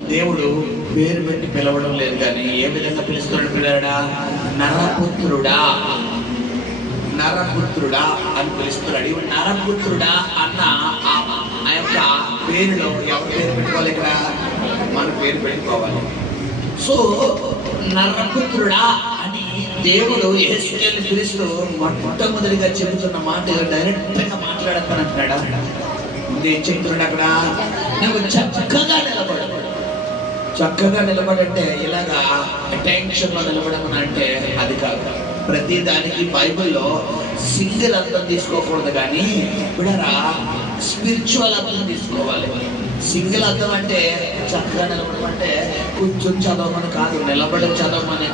దేవుడు పేరు పెట్టి పిలవడం లేదు, కానీ ఏ విధంగా పిలుస్తున్నాడు పిల్లడా? నరపుత్రుడా, నరపుత్రుడా అని పిలుస్తున్నాడు. ఇవి నరపుత్రుడా అన్న ఆ యొక్క పేరులో ఎవరి పేరు పెట్టుకోవాలి? ఇక్కడ మన పేరు పెట్టుకోవాలి. సో నరపుత్రుడా అని దేవుడు యేసుని పిలుస్తూ మొట్టమొదటిగా చెబుతున్న మాట డైరెక్ట్ గా మాట్లాడతానంటున్నాడా? ఏం చెప్తున్నాడు అక్కడ? నువ్వు చక్కగా నిలబడు. చక్కగా నిలబడంటే ఇలాగా అటెన్షన్ లో నిలబడమని అంటే అది కాదు. ప్రతి దానికి బైబిల్లో సింగిల్ అర్థం తీసుకోకూడదు, కానీ విడరా స్పిరిచువల్ అర్థం తీసుకోవాలి. సింగిల్ అర్థం అంటే చక్కగా నిలబడమంటే కూర్చొని చదవమని కాదు, నిలబడి చదవమని.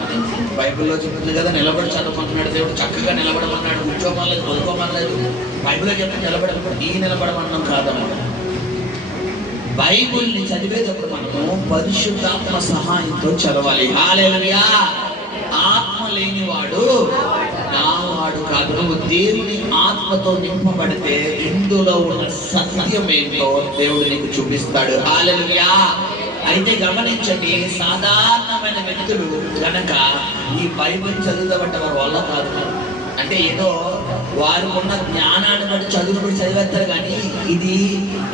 బైబిల్లో చెప్తుంది కదా, నిలబడి చదవమన్నాడు దేవుడు. చక్కగా నిలబడమన్నాడు, కూర్చోమనలేదు, కొనుక్కోమనలేదు. బైబిల్లో చెప్తే నిలబడమన్నాం కాదన్నమాట. బైబిల్ని చదివేటప్పుడు మనము పరిశుద్ధాత్మ సహాయంతో చదవాలి. హల్లెలూయా! ఆత్మ లేనివాడు నావాడు కాదు. నువ్వు దేవుని ఆత్మతో నింపబడితే ఇందులో ఉన్న సత్యం ఏంటో దేవుడు నీకు చూపిస్తాడు. హల్లెలూయా! అయితే గమనించండి, సాధారణమైన వ్యక్తులు కనుక ఈ బైబిల్ చదువుతామంటే వారి వల్ల కాదు. అంటే ఏదో వారికి ఉన్న జ్ఞానాన్ని బట్టి చదువుకుని చదివేస్తారు, కానీ ఇది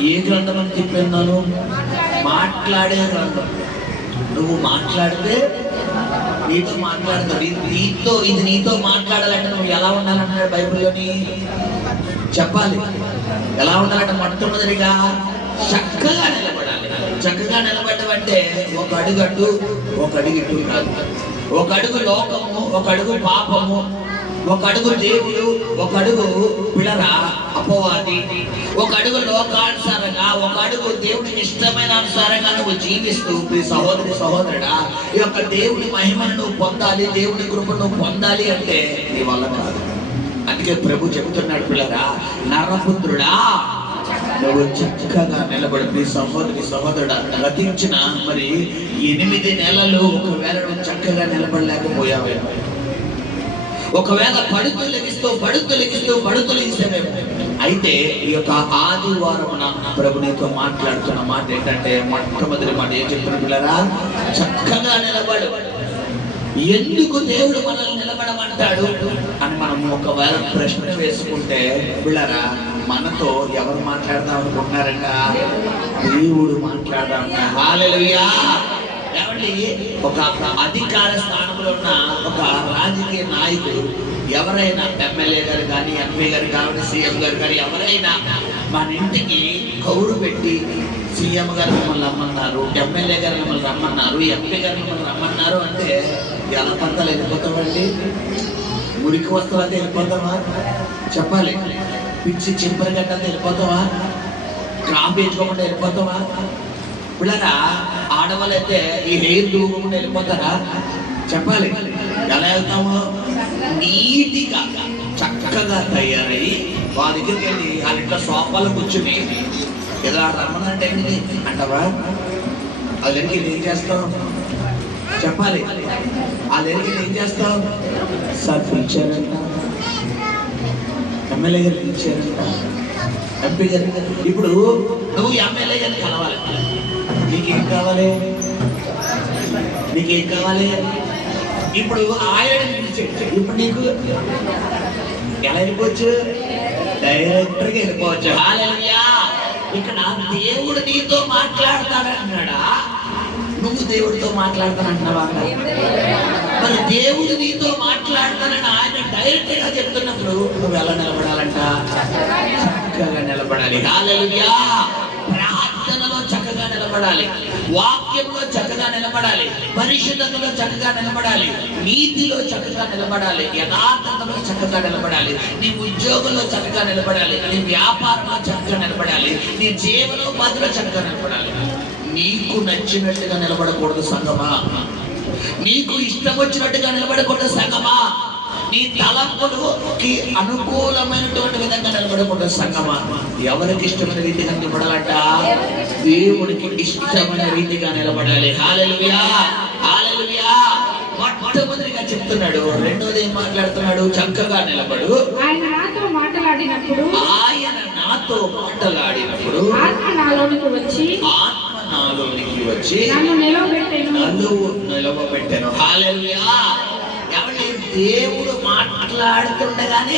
ఏ గ్రంథం అని చెప్పిన్నాను? మాట్లాడే గ్రంథం. నువ్వు మాట్లాడితే నీతో మాట్లాడతావు. ఇది నీతో మాట్లాడాలంటే నువ్వు ఎలా ఉండాలంటున్నాడు బైబిల్లోని? చెప్పాలి. ఎలా ఉండాలంటే మొట్టమొదటిగా చక్కగా నిలబడాలి. చక్కగా నిలబడ్డమంటే ఒక అడుగు అటు, ఒక అడుగు ఇటు కాదు. ఒక అడుగు లోకము, ఒక అడుగు పాపము, ఒక అడుగు దేవుడు, ఒక అడుగు పిల్లరా అపవాది, ఒక అడుగు లోకానుసారంగా, ఒక అడుగు దేవుడికి ఇష్టమైన అనుసారంగా నువ్వు జీవిస్తూ సహోదరి సహోదరుడా ఈ యొక్క దేవుడి మహిమను నువ్వు పొందాలి, దేవుడి కృపను నువ్వు పొందాలి అంటే నీ వల్ల కాదు. అందుకే ప్రభు చెప్తున్నాడు, పిల్లరా నరపుత్రుడా నువ్వు చక్కగా నిలబడి సహోదరి సహోదరుడా గతించిన మరి 8 నెలలు ఒకవేళ నువ్వు చక్కగా నిలబడలేకపోయావే, ఒకవేళ పడుతూ లెగిస్తేనేమో. అయితే ఈ యొక్క ఆదివారం ప్రభు నీతో మాట్లాడుతున్న మాట ఏంటంటే, మొట్టమొదటి మాట ఏం చెప్తున్నా పిల్లరా? చక్కగా నిలబడు. ఎందుకు దేవుడు మనల్ని నిలబడమంటాడు అని మనం ఒకవేళ ప్రశ్న వేసుకుంటే పిల్లరా, మనతో ఎవరు మాట్లాడదాం అనుకుంటున్నారంట? దేవుడు మాట్లాడదాం. హల్లెలూయా! ఏమండి, ఒక అధికార స్థానంలో ఉన్న ఒక రాజకీయ నాయకుడు ఎవరైనా, ఎమ్మెల్యే గారు కానీ, ఎంపీ గారు కానీ, సీఎం గారు కానీ ఎవరైనా మన ఇంటికి కౌరు పెట్టి సీఎం గారు మిమ్మల్ని రమ్మన్నారు, ఎమ్మెల్యే గారు మిమ్మల్ని రమ్మన్నారు, ఎంపీ గారు మిమ్మల్ని రమ్మన్నారు అంటే ఎలా పంతాలు వెళ్ళిపోతామండి? మురికి వస్తువులతో వెళ్ళిపోతావా? చెప్పాలి. పిచ్చి చింపరి గడ్డంతో వెళ్ళిపోతావా? క్రాప్ వేసుకోకుండా వెళ్ళిపోతావా? పిల్లరా ఆడవాళ్ళు అయితే ఈ హెయిర్ దూకుండా వెళ్ళిపోతారా? చెప్పాలి. ఎలా వెళ్తాము? నీటిగా చక్కగా తయారయ్యి వాళ్ళ దగ్గరికి వెళ్ళి వాళ్ళ ఇంట్లో సోఫాలో కూర్చుని ఏదో రమ్మనంటే అంటావా? వాళ్ళ దగ్గరికి ఏం చేస్తావు? చెప్పాలి. వాళ్ళ దగ్గరికి ఏం చేస్తావు? సార్ పిలిచారంట, ఎమ్మెల్యే గారు పిలిచారంట, ఎంపీ గారు. ఇప్పుడు నువ్వు ఎమ్మెల్యే గారిని కలవాలి. నీకేం కావాలి? ఇప్పుడు ఆయన ఇప్పుడు నీకు ఎలా వెళ్ళిపోవచ్చు? డైరెక్టర్ గా వెళ్ళిపోవచ్చు. హల్లెలూయా! ఇక్కడ దేవుడు నీతో మాట్లాడతాడన్నాడా? నువ్వు దేవుడితో మాట్లాడతానంటున్నావా? మరి దేవుడు నీతో మాట్లాడతానని ఆయన డైరెక్ట్ గా చెప్తున్నప్పుడు నువ్వు ఎలా నిలబడాలంట? చక్కగా నిలబడాలి. హల్లెలూయా! ప్రార్థనలో చక్కగా నిలబడాలి, వాక్యంలో చక్కగా నిలబడాలి, పరిశుద్ధతలో చక్కగా నిలబడాలి, నీతిలో చక్కగా నిలబడాలి, యథార్థతలో చక్కగా నిలబడాలి, నీ ఉద్యోగంలో చక్కగా నిలబడాలి, నీ వ్యాపారంలో చక్కగా నిలబడాలి, నీ జీవనోపాధిలో చక్కగా నిలబడాలి. నీకు నచ్చినట్టుగా నిలబడకూడదు సంగమా. నీకు ఇష్టం వచ్చినట్టుగా నిలబడకూడదు సంగమా. నీ తలంపులకి అనుకూలమైనటువంటి విధంగా నిలబడకూడదు సంగమా. ఎవరికి ఇష్టమైన రీతిగా నిలబడాలంట? దేవుడికి ఇష్టమైన రీతిగా నిలబడాలి. హల్లెలూయా! హల్లెలూయా! మొట్టమొదటిగా చెప్తున్నాడు. రెండోది ఏం మాట్లాడుతున్నాడు? చక్కగా నిలబడు. ఆయన నాతో మాట్లాడినప్పుడు ఆత్మ నాలోనికి వచ్చి నాలోనికి వచ్చి నన్ను నిలవబెట్టెను. హల్లెలూయా. ఎవరి దేవుడు మాట్లాడుతుండగానే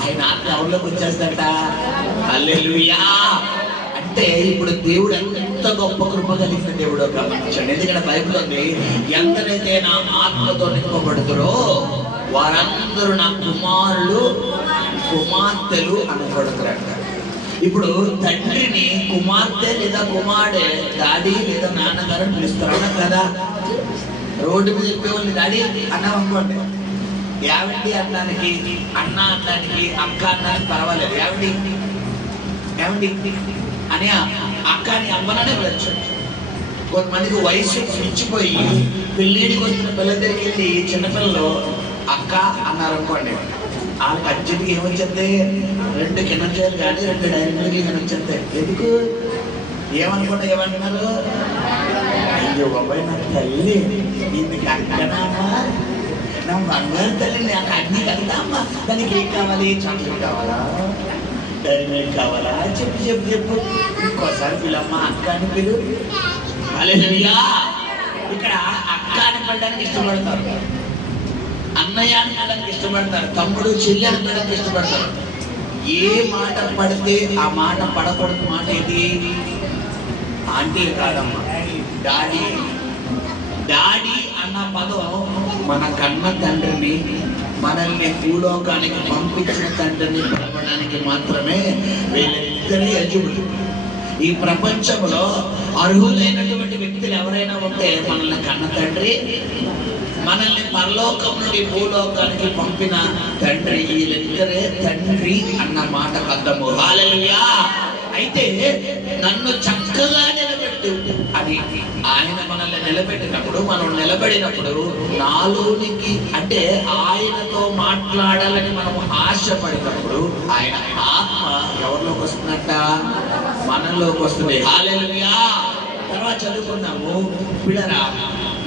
ఆయన ఆత్మ ఎవరిలోకి వచ్చేస్తాడట. హల్లెలూయా. అంటే ఇప్పుడు దేవుడు ఎంత గొప్ప కృప కలిగిన దేవుడో గమనించండి. ఎందుకంటే బైబిల్ ఉంది, ఎందరైతే నా ఆత్మతో నింపబడుతారో వారందరూ నా కుమారులు కుమార్తెలు అనబడతారంట. ఇప్పుడు తండ్రిని కుమార్తె లేదా కుమారుడే డాడీ లేదా నాన్నగారు పిలుస్తారన్నా కదా. రోడ్డు మీద చెప్పేవాళ్ళు డాడీ అన్నామనుకోండి, ఏమండి అనడానికి, అన్న అనడానికి, అక్క అనడానికి పర్వాలేదు. ఏమండి ఏమండి అని అక్క అని అమ్మననే పిలవచ్చు. కొంతమందికి వయసు మించిపోయి పెళ్ళిడికి వచ్చిన పిల్లల దగ్గరికి వెళ్ళి చిన్నపిల్లలు అక్క అన్నారు అనుకోండి, వాళ్ళకి అర్జెంట్గా ఏమొచ్చేది, 2 కిణజాలు కానీ 2 డైనింగ్లకి కానీ వచ్చేది. ఎందుకు ఏమనుకుంటా ఏమంటున్నారు, అయ్యో బాబాయ్ నా తల్లి ఇందుకు అక్కనా, నా బంగారు తల్లి నాకు అన్ని కలుగుతామ్మా, దానికి ఏం కావాలి, చాక్లెట్ కావాలా, డైనింగ్ కావాలా, చెప్పు చెప్పు చెప్పు, ఇంకోసారి పిల్లమ్మ అక్క అని పిలు. హల్లెలూయా. ఇక్కడ అక్క అని పడడానికి ఇష్టపడతారు, అన్నయ్య అని పడడానికి ఇష్టపడతారు, తమ్ముడు చెల్లి అని పడడానికి ఇష్టపడతారు. ఏ మాట పడితే ఆ మాట పడకూడదు మాట ఏది, ఆంటీ కాదమ్మా, డాడీ. డాడీ అన్న పదం మన కన్న తండ్రిని, మనల్ని భూలోకానికి పంపించిన తండ్రిని పిలవడానికి మాత్రమే వీళ్ళిద్దరి ఎలిజిబుల్. ఈ ప్రపంచంలో అర్హులైనటువంటి వ్యక్తులు ఎవరైనా ఉంటే మనల్ని కన్న తండ్రి, మనల్ని పరలోకం నుండి భూలోకానికి పంపిన తండ్రి. వీళ్ళిద్దరే తండ్రి అన్న మాటకు అర్థము. హల్లెలూయా. అయితే నన్ను చక్కగా నిలబెట్టు అని ఆయన మనల్ని నిలబెట్టినప్పుడు, మనం నిలబడినప్పుడు నాలోనికి అంటే ఆయనతో మాట్లాడాలని మనం ఆశపడినప్పుడు ఆయన ఆత్మ ఎవరిలోకి వస్తున్నట్ట, మనలోకి వస్తుంది. హల్లెలూయా. తర్వాత చదువుకున్నాము, పిల్లరా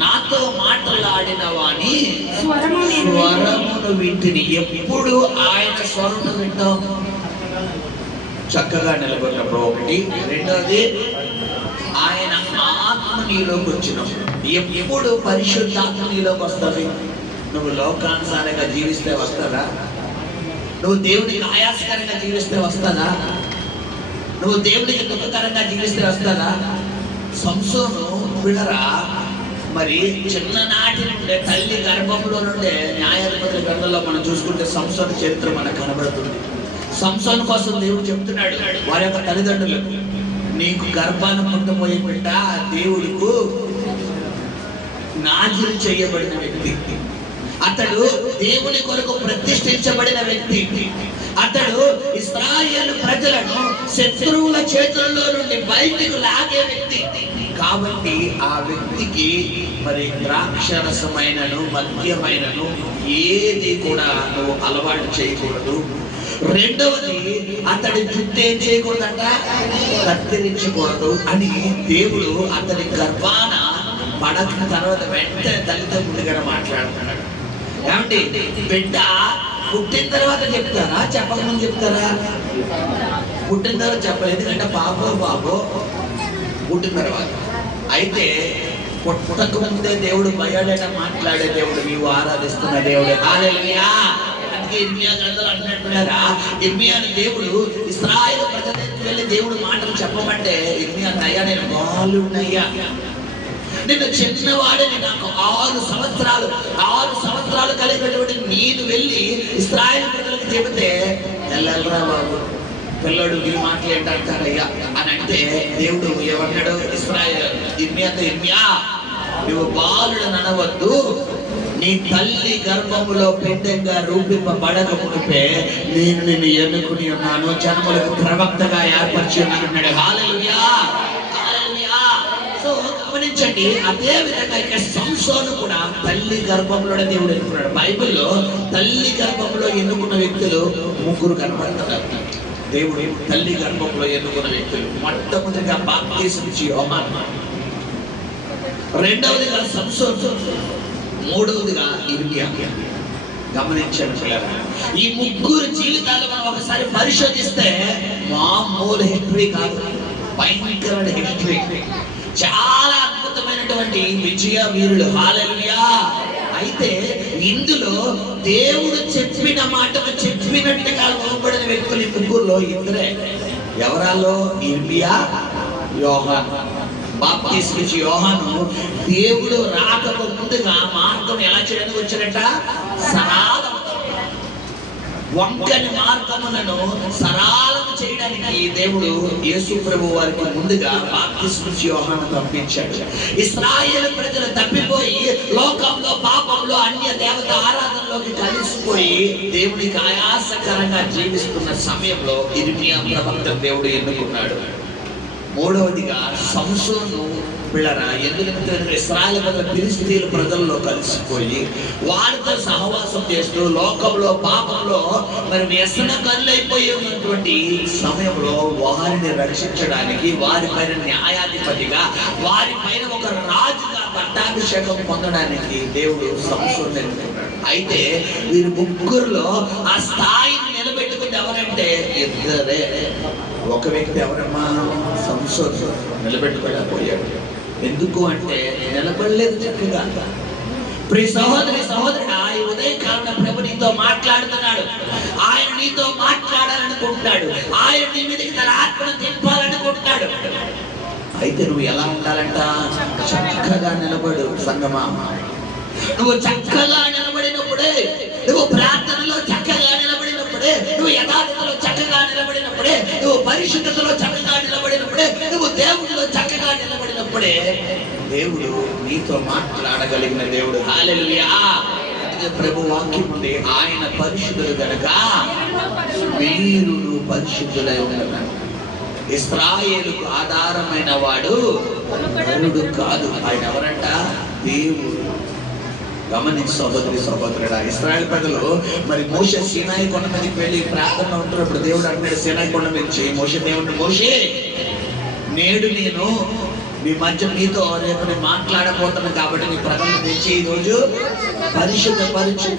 నాతో మాట్లాడిన వాణి స్వరమును వింటిని. ఎప్పుడు ఆయన స్వరమును వింటాం, చక్కగా నిలబడినప్పుడు ఒకటి. రెండోది ఆయన ఆత్మ నీలోకి వచ్చినప్పుడు. ఎప్పుడు పరిశుద్ధాత్మ నీలోకి వస్తుంది. నువ్వు లోకానుసారంగా జీవిస్తే వస్తుందా, నువ్వు దేవునికి ఆయాసకరంగా జీవిస్తే వస్తుందా, నువ్వు దేవునికి దుఃఖకరంగా జీవిస్తే వస్తుందా. సంసోను పిల్లరా మరి చిన్ననాటి నుండే తల్లి గర్భంలో నుండే న్యాయాధిపతుల గ్రంథంలో మనం చూసుకుంటే సంసోను చరిత్ర మనకు కనబడుతుంది. సంసోను కోసం దేవుడు చెప్తున్నాడు వారి యొక్క తల్లిదండ్రులు, నీకు గర్భాన పుట్టబోయే బిడ్డ దేవుడికు నాజీరు చేయబడిన వ్యక్తి, అతడు దేవుని కొరకు ప్రతిష్ఠించబడిన వ్యక్తి, అతడు ఇశ్రాయేలు ప్రజలను శత్రువుల చేతుల్లో నుండి బయటకు లాగే వ్యక్తి. కాబట్టి ఆ వ్యక్తికి మరి ద్రాక్షరసమైనను మద్యమైనను ఏది కూడా నువ్వు అలవాటు చేయకూడదు. రెండవది అతడి జుట్టు ఏం చేయకూడదంట, కత్తిరించకూడదు అని దేవుడు అతడి గర్భాన పడక తర్వాత వెంటనే తల్లిదండ్రులుగా మాట్లాడుతున్నాడు. ఏమంటే బిడ్డ పుట్టిన తర్వాత చెప్తారా, చెప్పకముందు చెప్తారా? పుట్టిన తర్వాత చెప్పాలి. ఎందుకంటే బాబో పుట్టిన తర్వాత. అయితే పుట్టక ముందే దేవుడు బయోడేటా మాట్లాడే దేవుడు, నీవు ఆరాధిస్తున్న దేవుడు. హల్లెలూయా. అందుకే ఇర్మియా గ్రంథంలో అంటున్నారా, ఇర్మియాని దేవుడు ఇశ్రాయేలు ప్రజల దగ్గరికి వెళ్ళి దేవుడు మాటలు చెప్పమంటే ఇర్మియా అయ్యా నేను బాలున్నయ్యా, నేను చిన్నవాడిని, నాకు 6 సంవత్సరాలు కలిగినటువంటి నేను వెళ్ళి ఇశ్రాయేలు ప్రజలకు చెబితే ఎల్లరా బాబు పిల్లడు ఈ మాటలు ఏంటంటారయ్యా అని అంటే దేవుడు ఏమన్నాడు, ఇర్మియా నువ్వు బాలుడు అనవద్దు, నీ తల్లి గర్భములో పెద్దగా రూపింపబడక మునిపే నేను నిన్ను ఎన్నుకుని ఉన్నాను, జనములకు ప్రవక్తగా ఏర్పరిచి ఉన్నాను. హల్లెలూయా. సో గమనించండి, అదే విధంగా ఇక్కడ సంసోను కూడా తల్లి గర్భంలోనే దేవుడు ఎన్నుకున్నాడు. బైబిల్లో తల్లి గర్భంలో ఎన్నుకున్న వ్యక్తులు 3 కనబడుతున్నారు. దేవుడు తల్లి గర్భంలో ఎన్నుకున్న వ్యక్తులు మొట్టమొదటిగా బాప్తిసం ఇచ్చి యోహాను, రెండవదిగా సంసోను, మూడవదిగా ఇర్మియా. గమనించండి, ఈ 3 జీవితాలు మనం ఒకసారి పరిశోధిస్తే మామూలు హిస్టరీ కాదు. భయంకరమైన హిస్టరీ, చాలా అద్భుతమైనటువంటి విజయ వీరులు. హల్లెలూయా. అయితే ఇందులో దేవుడు చెప్పిన మాటకు చెప్పినట్టుగా లోబడిన వ్యక్తులు ఈ ముగ్గురులో ఇద్దరే. ఎవరాలో? ఇర్మియా, యోహాను. బాప్తిస్మిచ్చి యోహాను దేవుడు రాకక ముందుగా మార్గం ఎలా చేయడానికి వచ్చాడట? సరాలం, వంకని మార్గములను సరాలం చేయడానికి దేవుడు యేసు ప్రభు వారికి ముందుగా బాప్తిస్మిచ్చి యోహాను పంపించాడు. ఇశ్రాయేలు ప్రజలు తప్పిపోయి లోకంలో పాపంలో అన్య దేవత ఆరాధనలోకి కలిసిపోయి దేవునికి ఆయాసకరంగా జీవిస్తున్న సమయంలో ఇర్మియా ప్రవక్త దేవుడు ఎన్నుకున్నాడు. మూడవదిగా సంసోను పిల్లరా. ఎందుకంటే ఇశ్రాయేలు ప్రజలు ఫిలిష్తీయుల ప్రజల్లో కలిసిపోయి వారితో సహవాసం చేస్తూ లోకంలో పాపంలో మరి వ్యసన కళ్ళైపోయి ఉన్నటువంటి సమయంలో వారిని రక్షించడానికి, వారిపైన న్యాయాధిపతిగా, వారిపైన ఒక రాజుగా పట్టాభిషేకం పొందడానికి దేవుడు సంసోను ఎన్నుకున్నాడు. అయితే వీరి ముగ్గురులో ఆ స్థాయిని నిలబెట్టుకుంది ఎవరంటే ఇద్దరే. ఒక వ్యక్తి ఎవరమ్మా? సంసోను నిలబెట్టుకోలేకపోయాడు. ఎందుకు అంటే నిలబడలేదు చక్కగా. ప్రియ సహోదరి సహోదరుడా, ఈ ఉదయకాలం ప్రభు నీతో మాట్లాడుతున్నాడు. ఆయన నీతో మాట్లాడాలనుకుంటున్నాడు. ఆయన నీ మీదకి తన ఆత్మను తిప్పాలనుకుంటున్నాడు. అయితే నువ్వు ఎలా ఉండాలంట? చక్కగా నిలబడు సంగమా. నువ్వు చక్కగా నిలబడినప్పుడే, నువ్వు ప్రార్థనలో చక్కగా నిలబడినప్పుడే, నువ్వు యథార్థతలో చక్కగా నిలబడినప్పుడే, నువ్వు పరిశుద్ధతలో చక్కగా నిలబడినప్పుడే, నువ్వు దేవుడిలో చక్కగా నిలబడినప్పుడే దేవుడు నీతో మాట్లాడగలిగిన దేవుడు. హల్లెలూయా. ప్రభు వాక్యం ఉంది, ఆయన పరిశుద్ధుడు గనక మీరు పరిశుద్ధులై ఉండాలి. ఇశ్రాయేలుకు ఆధారమైన వాడు నరుడు కాదు. ఆయన ఎవరంట? దేవుడు. గమనించి సహోదరి సహోదరుడా, ఇశ్రాయేలు ప్రజలు మరి మోషే సీనాయి కొండ మీదకి వెళ్ళి ప్రార్థనలో ఉంటున్నప్పుడు దేవుడు అంటున్నాడు సీనాయి కొండ మీద మోషే దేవుడు, మోషే నేడు నేను మీ మధ్య నీతో రేపు నేను మాట్లాడబోతున్నాను కాబట్టి నీ ప్రజలను తెచ్చి ఈ రోజు పరిశుద్ధపరచు.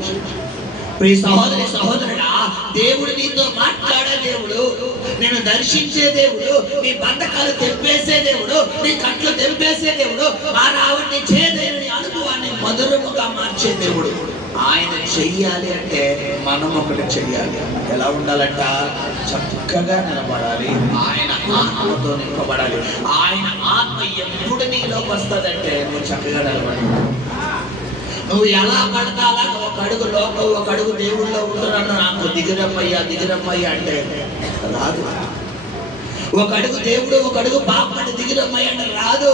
ప్రియ సహోదరి సహోదరుడా, దేవుడు నీతో మాట్లాడే దేవుడు, నేను దర్శించే దేవుడు, నీ బంధకాలు తెంపేసే దేవుడు, నీ కట్లు తెంపేసే దేవుడు, ఆ రావణ్ణి చేదేని అనుభవాన్ని మధురముగా మార్చే దేవుడు. ఆయన చెయ్యాలి అంటే మనం ఒకటి చెయ్యాలి. ఎలా ఉండాలంట? చక్కగా నిలబడాలి. ఆయన ఆత్మతో నింపబడాలి. ఆయన ఆత్మ ఎప్పుడు నీలోకి వస్తుందంటే నువ్వు చక్కగా నిలబడాలి. నువ్వు ఎలా పడతా అలా ఒక అడుగు లోపల ఒక అడుగు దేవుళ్ళో ఉంటున్నాను, నాకు దిగిరమ్మయ్యా దిగిరమ్మయ్యా అంటే రాదు. ఒక అడుగు దేవుడు, ఒక అడుగు బాపడి దిగిరమ్మయ్యా అంటే రాదు.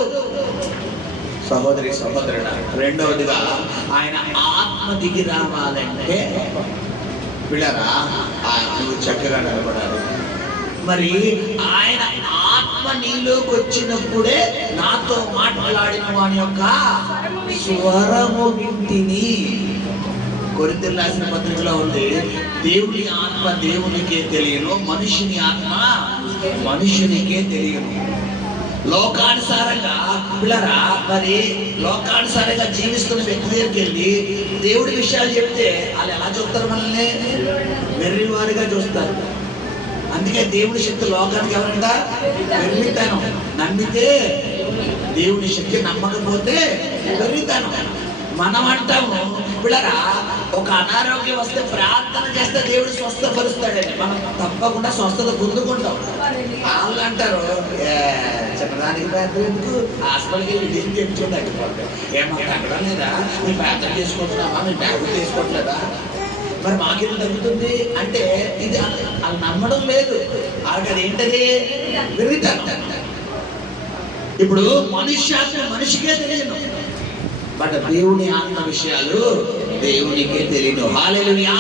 సహోదరి సహోదరుడా, రెండవదిగా ఆయన ఆత్మ దిగి రావాలంటే పిల్లరా నువ్వు చక్కగా నిలబడాలి. మరి ఆయన ఆత్మ నీలోకి వచ్చినప్పుడే నాతో మాట్లాడిన వాని యొక్క స్వరము వింటిని. కొరింథీయులకు రాసిన పత్రికలో ఉంది, దేవుని ఆత్మ దేవునికే తెలియను, మనుషుని ఆత్మ మనుషునికే తెలియను. లోకానుసారంగా పిల్లరా మరి లోకానుసారంగా జీవిస్తున్న వ్యక్తి దగ్గరికి వెళ్ళి దేవుడి విషయాలు చెప్తే వాళ్ళు ఎలా చూస్తారు? మనల్ని వెర్రివారిగా చూస్తారు. అందుకే దేవుడి శక్తి లోకానికి ఎవరంట? వెర్రితనం. నమ్మితే దేవుడి శక్తి, నమ్మకపోతే వెర్రితనం. మనం అంటాము పిల్లరా ఒక అనారోగ్యం వస్తే ప్రార్థన చేస్తే దేవుడు స్వస్థపరుస్తాడని, మనం తప్పకుండా స్వస్థత పొందుకుంటాం. వాళ్ళు అంటారు చిన్నదానికి ప్రార్థన ఎందుకు, హాస్పిటల్కి వెళ్ళి ఏం తెచ్చుకోండి తగ్గిపోతే ఏమన్నా తగ్గడం లేదా, మేము ప్రార్థన చేసుకుంటున్నామా, మేము డాక్టర్ చేసుకోవట్లేదా, మరి మాకేం తగ్గుతుంది అంటే ఇది వాళ్ళు నమ్మడం లేదు. వాళ్ళకి అది ఏంటది? విరిగితనం. ఇప్పుడు మనుష్యాత్మ మనిషికే తెలియదు, బట్ దేవుని ఆత్మ విషయాలు దేవునికే తెలియదు. హల్లెలూయా.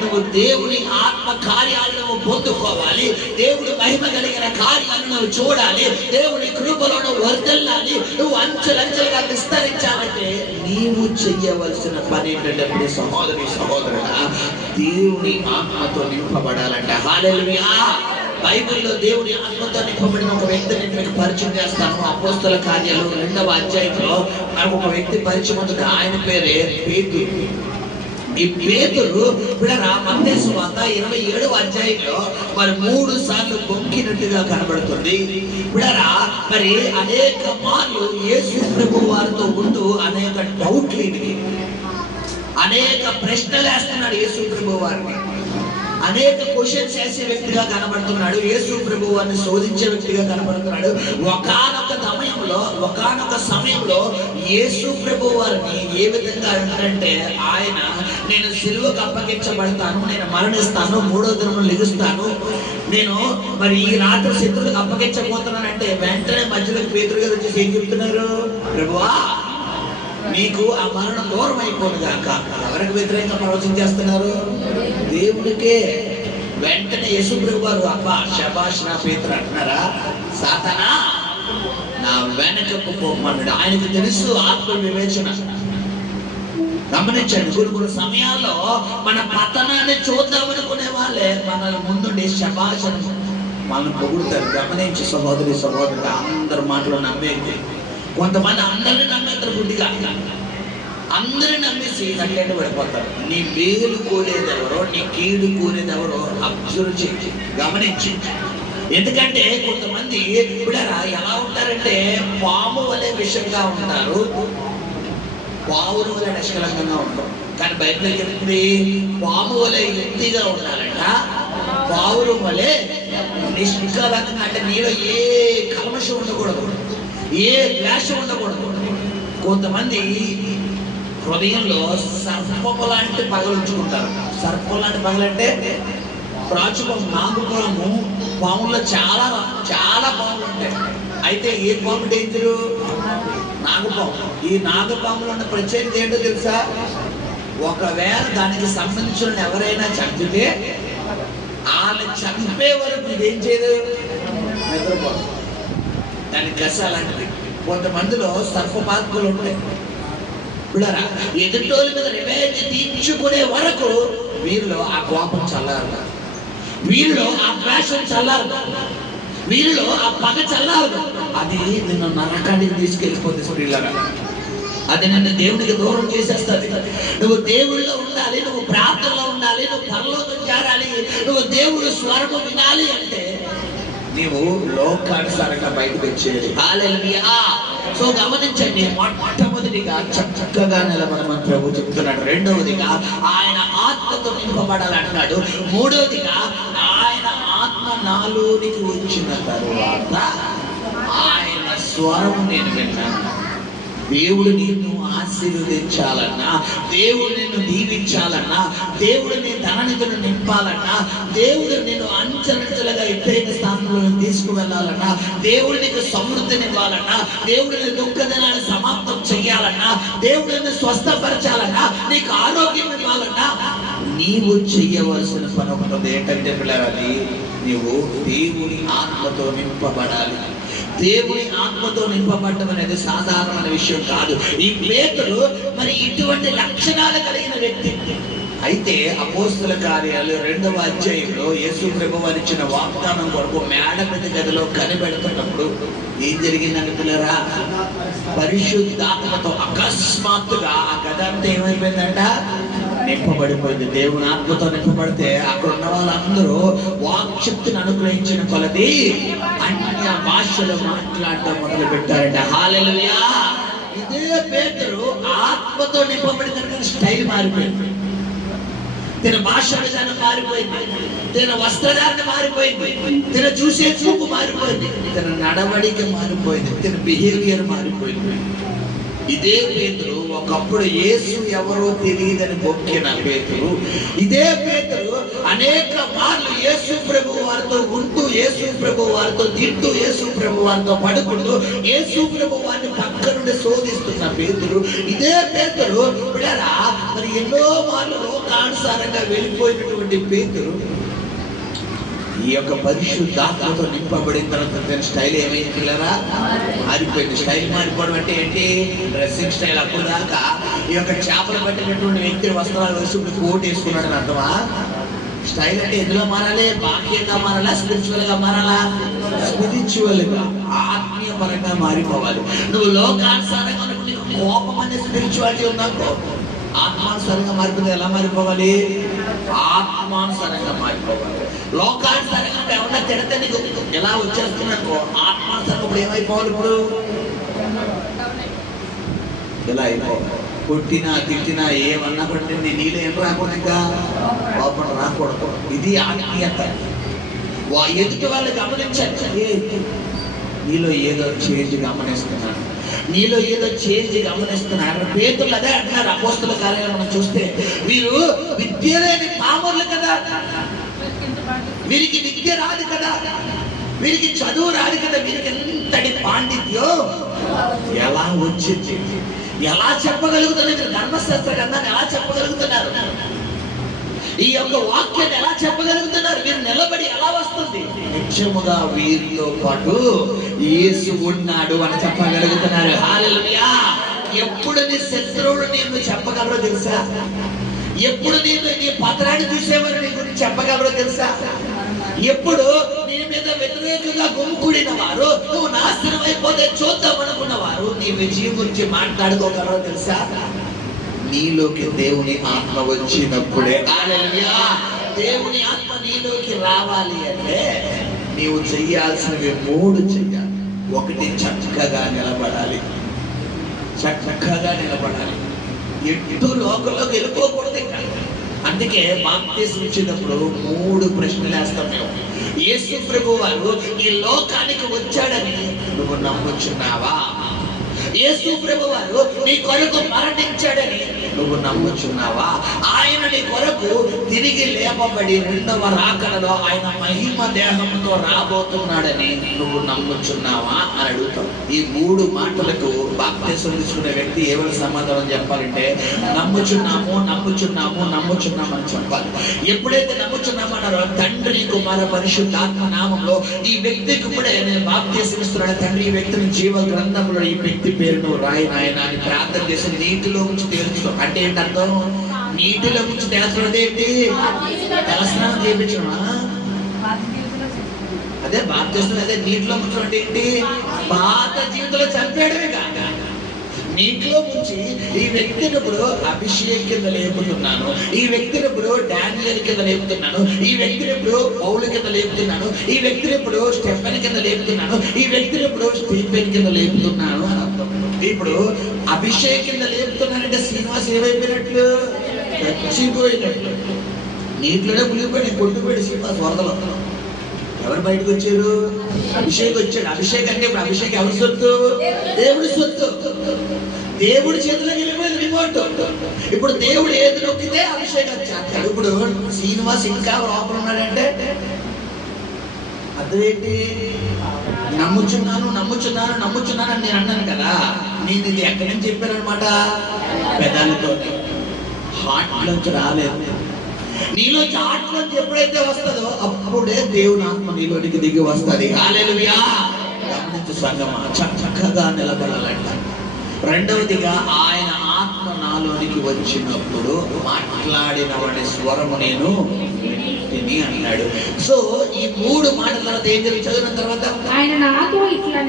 నువ్వు దేవుని ఆత్మ కార్యాలను పొందుకోవాలి. దేవుడు మహిమ కలిగిన కార్యాలను నువ్వు చూడాలి. దేవుని కృపలో నువ్వు వర్ధిల్లాలి. నువ్వు అంచెలంచెలుగా విస్తరించాలంటే నీవు చెయ్యవలసిన పని ఏంటంటే సహోదరి సహోదరుడా, దేవుని ఆత్మతో నింపబడాలంట. హల్లెలూయా. బైబిల్లో దేవుని ఆత్మతో నింపబడిన ఒక వ్యక్తిని మీకు పరిచయం చేస్తాను. అపోస్తల కార్యాలు 2వ అధ్యాయంలో నాకు ఒక వ్యక్తి పరిచయం అవుతుంది. ఆయన పేరే పేతురు. ఈ పేతురు పిల్లరా మత్తయి సువార్త 27వ అధ్యాయంలో మరి 3 సార్లు బొంకినట్టుగా కనబడుతుంది. పిల్లరా మరి అనేక మార్లు యేసు ప్రభు వారితో ఉంటూ అనేక డౌట్లు, అనేక ప్రశ్నలు వేస్తున్నాడు యేసు ప్రభు వారిని. అనేక క్వశ్చన్స్ వేసే వ్యక్తిగా కనబడుతున్నాడు. యేసు ప్రభు వారిని శోధించే వ్యక్తిగా కనబడుతున్నాడు. ఒకానొక సమయంలో యేసు ప్రభు వారిని ఏ విధంగా అంటే, ఆయన నేను సిలువకు అప్పగించబడతాను, నేను మరణిస్తాను, 3వ దినం లెగుస్తాను, నేను మరి ఈ రాత్రి శత్రువులకు అప్పగించబోతున్నానంటే వెంటనే మధ్యలోకి పేతురు గారు వచ్చేసి ఏం చెప్తున్నారు? ప్రభువా నీకు ఆ మరణం దూరం అయిపోను గాక. ఎవరికి వ్యతిరేకంగా ప్రవచన చేస్తున్నారు? దేవుడికే. వెంటనే యేసు ప్రభు వారు అబ్బా శబాష్ నా పేతురు అంటున్నారా? సాతానా నా వెనకకు పోమన్నాడు. ఆయనకు తెలుసు ఆత్మ వివేచన. గమనించండి, కొన్ని సమయాల్లో మన పతనాన్ని చూద్దామనుకునే వాళ్ళే మనల్ని ముందుండి శబాష్ మనల్ని పొగుడుతారు. గమనించి సహోదరి సహోదరుడు అందరు మాటలు నమ్మేది. కొంతమంది అందరిని నమ్మేస్తారు గుడ్డిగా, అందరిని నమ్మేసి అట్లే పడిపోతారు. నీ మేలు కోరేది ఎవరో, నీ కీడు కోరేది ఎవరో అబ్జర్వ్ చేసి గమనించి. ఎందుకంటే కొంతమంది పిల్లరా ఎలా ఉంటారంటే పాము వలె విషంగా ఉంటారు, పావురు వలె నిష్కలంగా ఉంటారు. కానీ బైబిల్ చెప్తుంది పాము వలె యుక్తిగా ఉండాలంట, పావురు వలె నిష్కలంగా. అంటే నీలో ఏ కల్మషం ఉండకూడదు, ఏ ద్వేషం ఉండకూడదు. కొంతమంది హృదయంలో సర్పము లాంటి పగలుంచుకుంటారు. సర్పం లాంటి పగలంటే ప్రాచుపం, నాగుపాము. పాముల్లో చాలా పాములు ఉంటాయి. అయితే ఏ పాము డేంజరు? నాగుపాము. ఈ నాగుపాములో ఉన్న ప్రత్యేకత ఏంటో తెలుసా? ఒకవేళ దానికి సంబంధించిన ఎవరైనా చంపితే వాళ్ళని చంపే వరకు ఇదేం చేయదు, నిద్రపోదు. దాని గస అలాంటిది. కొంతమందిలో సర్పపాత్మలు ఉంటాయి. పిల్లరా ఎదుటోళ్ళ మీద రివెంజ్ తీర్చుకునే వరకు వీరిలో ఆ కోపం చల్లారదు, వీరిలో ఆ ద్వేషం చల్లారదు, వీరిలో ఆ పగ చల్లారదు. అది నిన్ను నరకానికి తీసుకెళ్ళిపోతుంది పిల్లరా. అది నిన్ను దేవునికి దూరం చేసేస్తుంది. నువ్వు దేవుడిలో ఉండాలి, నువ్వు ప్రార్థనలో ఉండాలి, నువ్వు పరలోకం చేరాలి, నువ్వు దేవుడు స్వరము వినాలి అంటే నీవు లోకానుసారంగా బయటకు వచ్చేది. హల్లెలూయా. సో గమనించండి, మొట్టమొదటిగా చక్కగా నిలబడమని ప్రభు చెప్తున్నాడు. రెండవదిగా ఆయన ఆత్మతో నింపబడాలంటున్నాడు. మూడవదిగా ఆయన ఆత్మ నాలోనికి వచ్చిన తరువాత ఆయన స్వరం నేను విన్నాను. దేవుడు నిన్ను ఆశీర్వదించాలన్నా, దేవుడు నిన్ను దీవించాలన్నా, దేవుడు నీ ధననిధులను నింపాలన్నా, దేవుడు నిన్ను అంచెలంచెలుగా ఎత్తైన స్థానంలో తీసుకువెళ్ళాలన్నా, దేవుడు నీకు సమృద్ధినివ్వాలన్నా, దేవుడు నీ దుఃఖ దినాన్ని సమాప్తం చెయ్యాలన్నా, దేవుడు నిన్ను స్వస్థపరచాలన్నా, నీకు ఆరోగ్యం ఇవ్వాలన్నా, నీవు చెయ్యవలసిన పని ఒకటి ఏంటంటే పిల్లరాలి, నీవు దేవుని ఆత్మతో నింపబడాలి. దేవుని ఆత్మతో నింపబడటం అనేది సాధారణమైన విషయం కాదు. ఈ పేతురు మరి ఇటువంటి లక్షణాలు కలిగిన వ్యక్తి. అయితే అపోస్తల కార్యాలు 2వ అధ్యాయంలో యేసు ప్రభువారు ఇచ్చిన వాగ్దానం కొరకు మేడ మీద గదిలో కనిపెడుతున్నప్పుడు ఏం జరిగిందని పిల్లరా? పరిశుద్ధాత్మతో అకస్మాత్తుగా ఆ గది అంతా ఏమైపోయిందంట? నింపబడిపోయింది. దేవుని ఆత్మతో నింపబడితే అక్కడ ఉన్న వాళ్ళందరూ వాక్శక్తిని అనుగ్రహించిన కొలది అన్య భాషలు మాట్లాడటం మొదలు పెట్టారంట. హల్లెలూయా. ఇదే పేతురు ఆత్మతో నింపబడిన స్టైల్ మారిపోయింది, తన భాష విధానం మారిపోయింది, తన వస్త్రధారణ మారిపోయింది, తన చూసే చూపు మారిపోయింది, తన నడవడిక మారిపోయింది, తన బిహేవియర్ మారిపోయింది. ఇదే పేతురు ఒకప్పుడు యేసు ఎవరో తెలియదని మొక్కిన పేతురు, ఇదే పేతురు అనేక మార్లు యేసు ప్రభు వారితో ఉంటూ, యేసు ప్రభు వారితో తింటూ, యేసు ప్రభు వారితో పడుకుంటూ, యేసు ప్రభు వారిని పక్క నుండి శోధిస్తున్న పేతురు, ఇదే పేతురు పిల్లరా మరి ఎన్నో మార్లు లోకానుసారంగా వెళ్ళిపోయినటువంటి పేతురు ఈ యొక్క పరిశుద్ధాత్మతో నింపబడిన తర్వాత స్టైల్ ఏమైంది పిల్లరా? మారిపోయింది. స్టైల్ మారిపోవడం అంటే ఏంటి? Dressing style. అప్పుడు దాకా ఈ యొక్క చేపలు పట్టినటువంటి వ్యక్తి వస్త్రాలు వేసి ఇప్పుడు కోట్ వేసుకున్నాడు అని అర్థమా? స్టైల్ అంటే ఎందులో మారాలి? బాహ్యంగా మారాలా, స్పిరిచువల్ గా మారాలా? స్పిరిచువల్ గా, ఆత్మీయ పరంగా మారిపోవాలి. నువ్వు లోకానుసారంగా కోపం అనే స్పిరిచువాలిటీ ఉందనుకో, ఆత్మానుసారంగా మారిపోతే ఎలా మారిపోవాలి? ఆత్మానుసారంగా మారిపోవాలి. లోకానుసారంగా ఎవరన్నా తిడితే నీకు ఎలా వచ్చేస్తున్నాను ఆత్మానుసారంగా ఇప్పుడు ఏమైపోవాలి? ఇప్పుడు ఎలా అయిపోవాలి? కొట్టినా తిట్టినా ఏమన్నా పట్టింది నీళ్ళు ఏం రాకూడదు, ఇంకా లోపల రాకూడదు. ఇది ఆత్మీయత. ఎదుటి వాళ్ళు గమనించాలి, నీలో ఏదో చేంజ్ గమనిస్తున్నాను, నీలో ఏదో చేంజ్ గమనిస్తున్నారు. పేతులు అదే అంటున్నారు అపోస్తల కార్యాలను మనం చూస్తే, వీరు విద్య లేని పామరులు కదా, వీరికి విద్య రాదు కదా, వీరికి చదువు రాదు కదా, వీరికి ఎంతటి పాండిత్యం ఎలా వచ్చింది, ఎలా చెప్పగలుగుతున్నారు? ధర్మశాస్త్ర గ్రంథాన్ని ఎలా చెప్పగలుగుతున్నారు? ఈ యొక్క వాక్యాన్ని ఎలా చెప్పగలుగుతున్నారు? వీరు నిలబడి ఎలా వస్తుంది? నిత్యముగా వీరితో పాటు యేసు ఉన్నాడు అని చెప్పగలుగుతున్నారు. హల్లెలూయా! ఎప్పుడు నీ శత్రువుడు నేను చెప్పగలరో తెలుసా? ఎప్పుడు నేను నీ పత్రాన్ని చూసేవారు నీ గురించి చెప్పగలరో తెలుసా? ఎప్పుడు నీ మీద వ్యతిరేకంగా గుమ్ముకూడిన వారు నువ్వు నాశనం అయిపోతే చూద్దాం అనుకున్న వారు నీ విజయం గురించి మాట్లాడుకోగలరో తెలుసా? నీలోకి దేవుని ఆత్మ వచ్చినప్పుడే. హల్లెలూయా! దేవుని ఆత్మ నీలోకి రావాలి అంటే నీవు చెయ్యాల్సినవి 3 చెయ్యాలి. 1, చక్కగా నిలబడాలి. చక్కగా నిలబడాలి. ఎటు లోకంలోకి వెళ్ళిపోకూడదు. అందుకే బాప్తిసం ఇచ్చినప్పుడు 3 ప్రశ్నలు వేస్తాం మేము. యేసు ప్రభు వారు ఈ లోకానికి వచ్చాడని నువ్వు నమ్ముచున్నావా? యేసు ప్రభు వారు నీ కొరకు మరణించాడని నువ్వు నమ్ముచున్నావా? ఆయన నీ కొరకు తిరిగి లేపబడి 2వ రాకడలో ఆయన మహిమ దేహంతో రాబోతున్నాడని నువ్వు నమ్ముచున్నావా అని అడుగుతావు. ఈ 3 మాటలకు బాప్తిసం తీసుకునే వ్యక్తి ఏమైనా సమాధానం చెప్పాలంటే నమ్ముచున్నాము, నమ్ముచున్నాము, నమ్ముచున్నాము అని చెప్పాలి. ఎప్పుడైతే నమ్ముచున్నామన్నారో తండ్రి, కుమార, పరిశుద్ధాత్మ నామంలో ఈ వ్యక్తికి ఇప్పుడే నేను బాప్తిసం ఇస్తున్నాను తండ్రి, ఈ వ్యక్తిని జీవ గ్రంథంలో ఈ వ్యక్తి పేరును రాయి నాయన అని ప్రార్థన చేసి నీటిలో ఉంచి తేల్చు. అంటే ఏంటి అర్థం? నీటిలో ఉంచి తేల్చడం ఏంటి? తలస్నానం చేయించడమా? అదే బాప్తిసం. అదే నీటిలో ముంచడం అంటే ఏంటి? పాత జీవితంలో చంపేయడమే కాక నీటిలో ముంచి ఈ వ్యక్తిని ఇప్పుడు అభిషేక్ కింద లేపుతున్నాను, ఈ వ్యక్తిని ఇప్పుడు డానియల్ కింద లేపుతున్నాను, ఈ వ్యక్తిని ఇప్పుడు పౌలు కింద లేపుతున్నాను, ఈ వ్యక్తిని ఇప్పుడు స్టెఫెన్ కింద లేపుతున్నాను, ఈ వ్యక్తిని ఇప్పుడు స్టీఫెన్ కింద లేపుతున్నాను అని అర్థం. ఇప్పుడు అభిషేక్ కింద లేపుతున్నానంటే శ్రీనివాస్ ఏమైపోయినట్లు? చచ్చిపోయినట్లు. నీటిలోనే మునిగిపోయి కొట్టుపోయాడు శ్రీనివాస్ వరదలో. ఎవరు బయటకు వచ్చారు? అభిషేక్ వచ్చాడు. అభిషేక్ అంటే ఇప్పుడు అభిషేక్ ఎవరి సొత్తు? దేవుడి సొత్తు. దేవుడి చేతిలోకి వెళ్ళిపోయింది రిమోట్. ఇప్పుడు దేవుడు ఏది నొక్కితే అభిషేకం చేస్తాడు. ఇప్పుడు శ్రీనివాస్ ఇంకా లోపల ఉన్నాడంటే అర్థం ఏంటి? నమ్ముచున్నాను, నమ్ముచున్నాను, నమ్ముచున్నాను అని నేను అన్నాను కదా. నేను ఇది ఎక్కడి నుంచి చెప్పానమాట? పెదాలతో, హార్ట్ నుంచి రాలేదు. నీలోంచి ఆత్మలోంచి ఎప్పుడైతే వస్తుందో అప్పుడే దేవుని ఆత్మ నీలోనికి దిగి వస్తుంది. హల్లెలూయా! గమనించు సంగమా, చక్కగా నిలబడాలంట. రెండవదిగా ఆయన ఆత్మ నాలోనికి వచ్చినప్పుడు మాట్లాడిన వాడి స్వరము నేను వింటిని అన్నాడు. సో ఈ 3 మాటల తర్వాత ఏం జరిగి చదివిన తర్వాత ఆయన నాతో ఇట్లా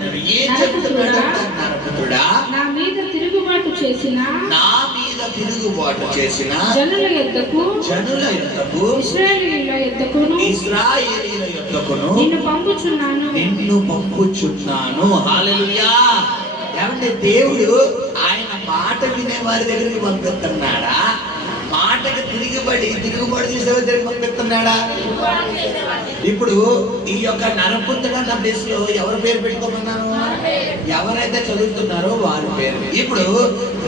నేను ఏం చెప్తున్నాడు? నరపుత్రుడా, నా మీద తిరుగుబాటు చేసిన జనుల యొద్దకు ఇశ్రాయేలీయుల యొద్దకును నిన్ను పంపుచున్నాను. హల్లెలూయా! ఏమంటే దేవుడు ఆయన మాట వినే వారి దగ్గరికి పంపిస్తున్నాడా? మాటకి తిరుగుబాటు చేసేవారి దగ్గరికి పంపిస్తున్నాడా? ఇప్పుడు ఈ యొక్క నరపుత్రుడు అన్న ప్లేస్ లో ఎవరి పేరు పెట్టుకోమన్నాను? ఎవరైతే చదువుతున్నారో వారి పేరు. ఇప్పుడు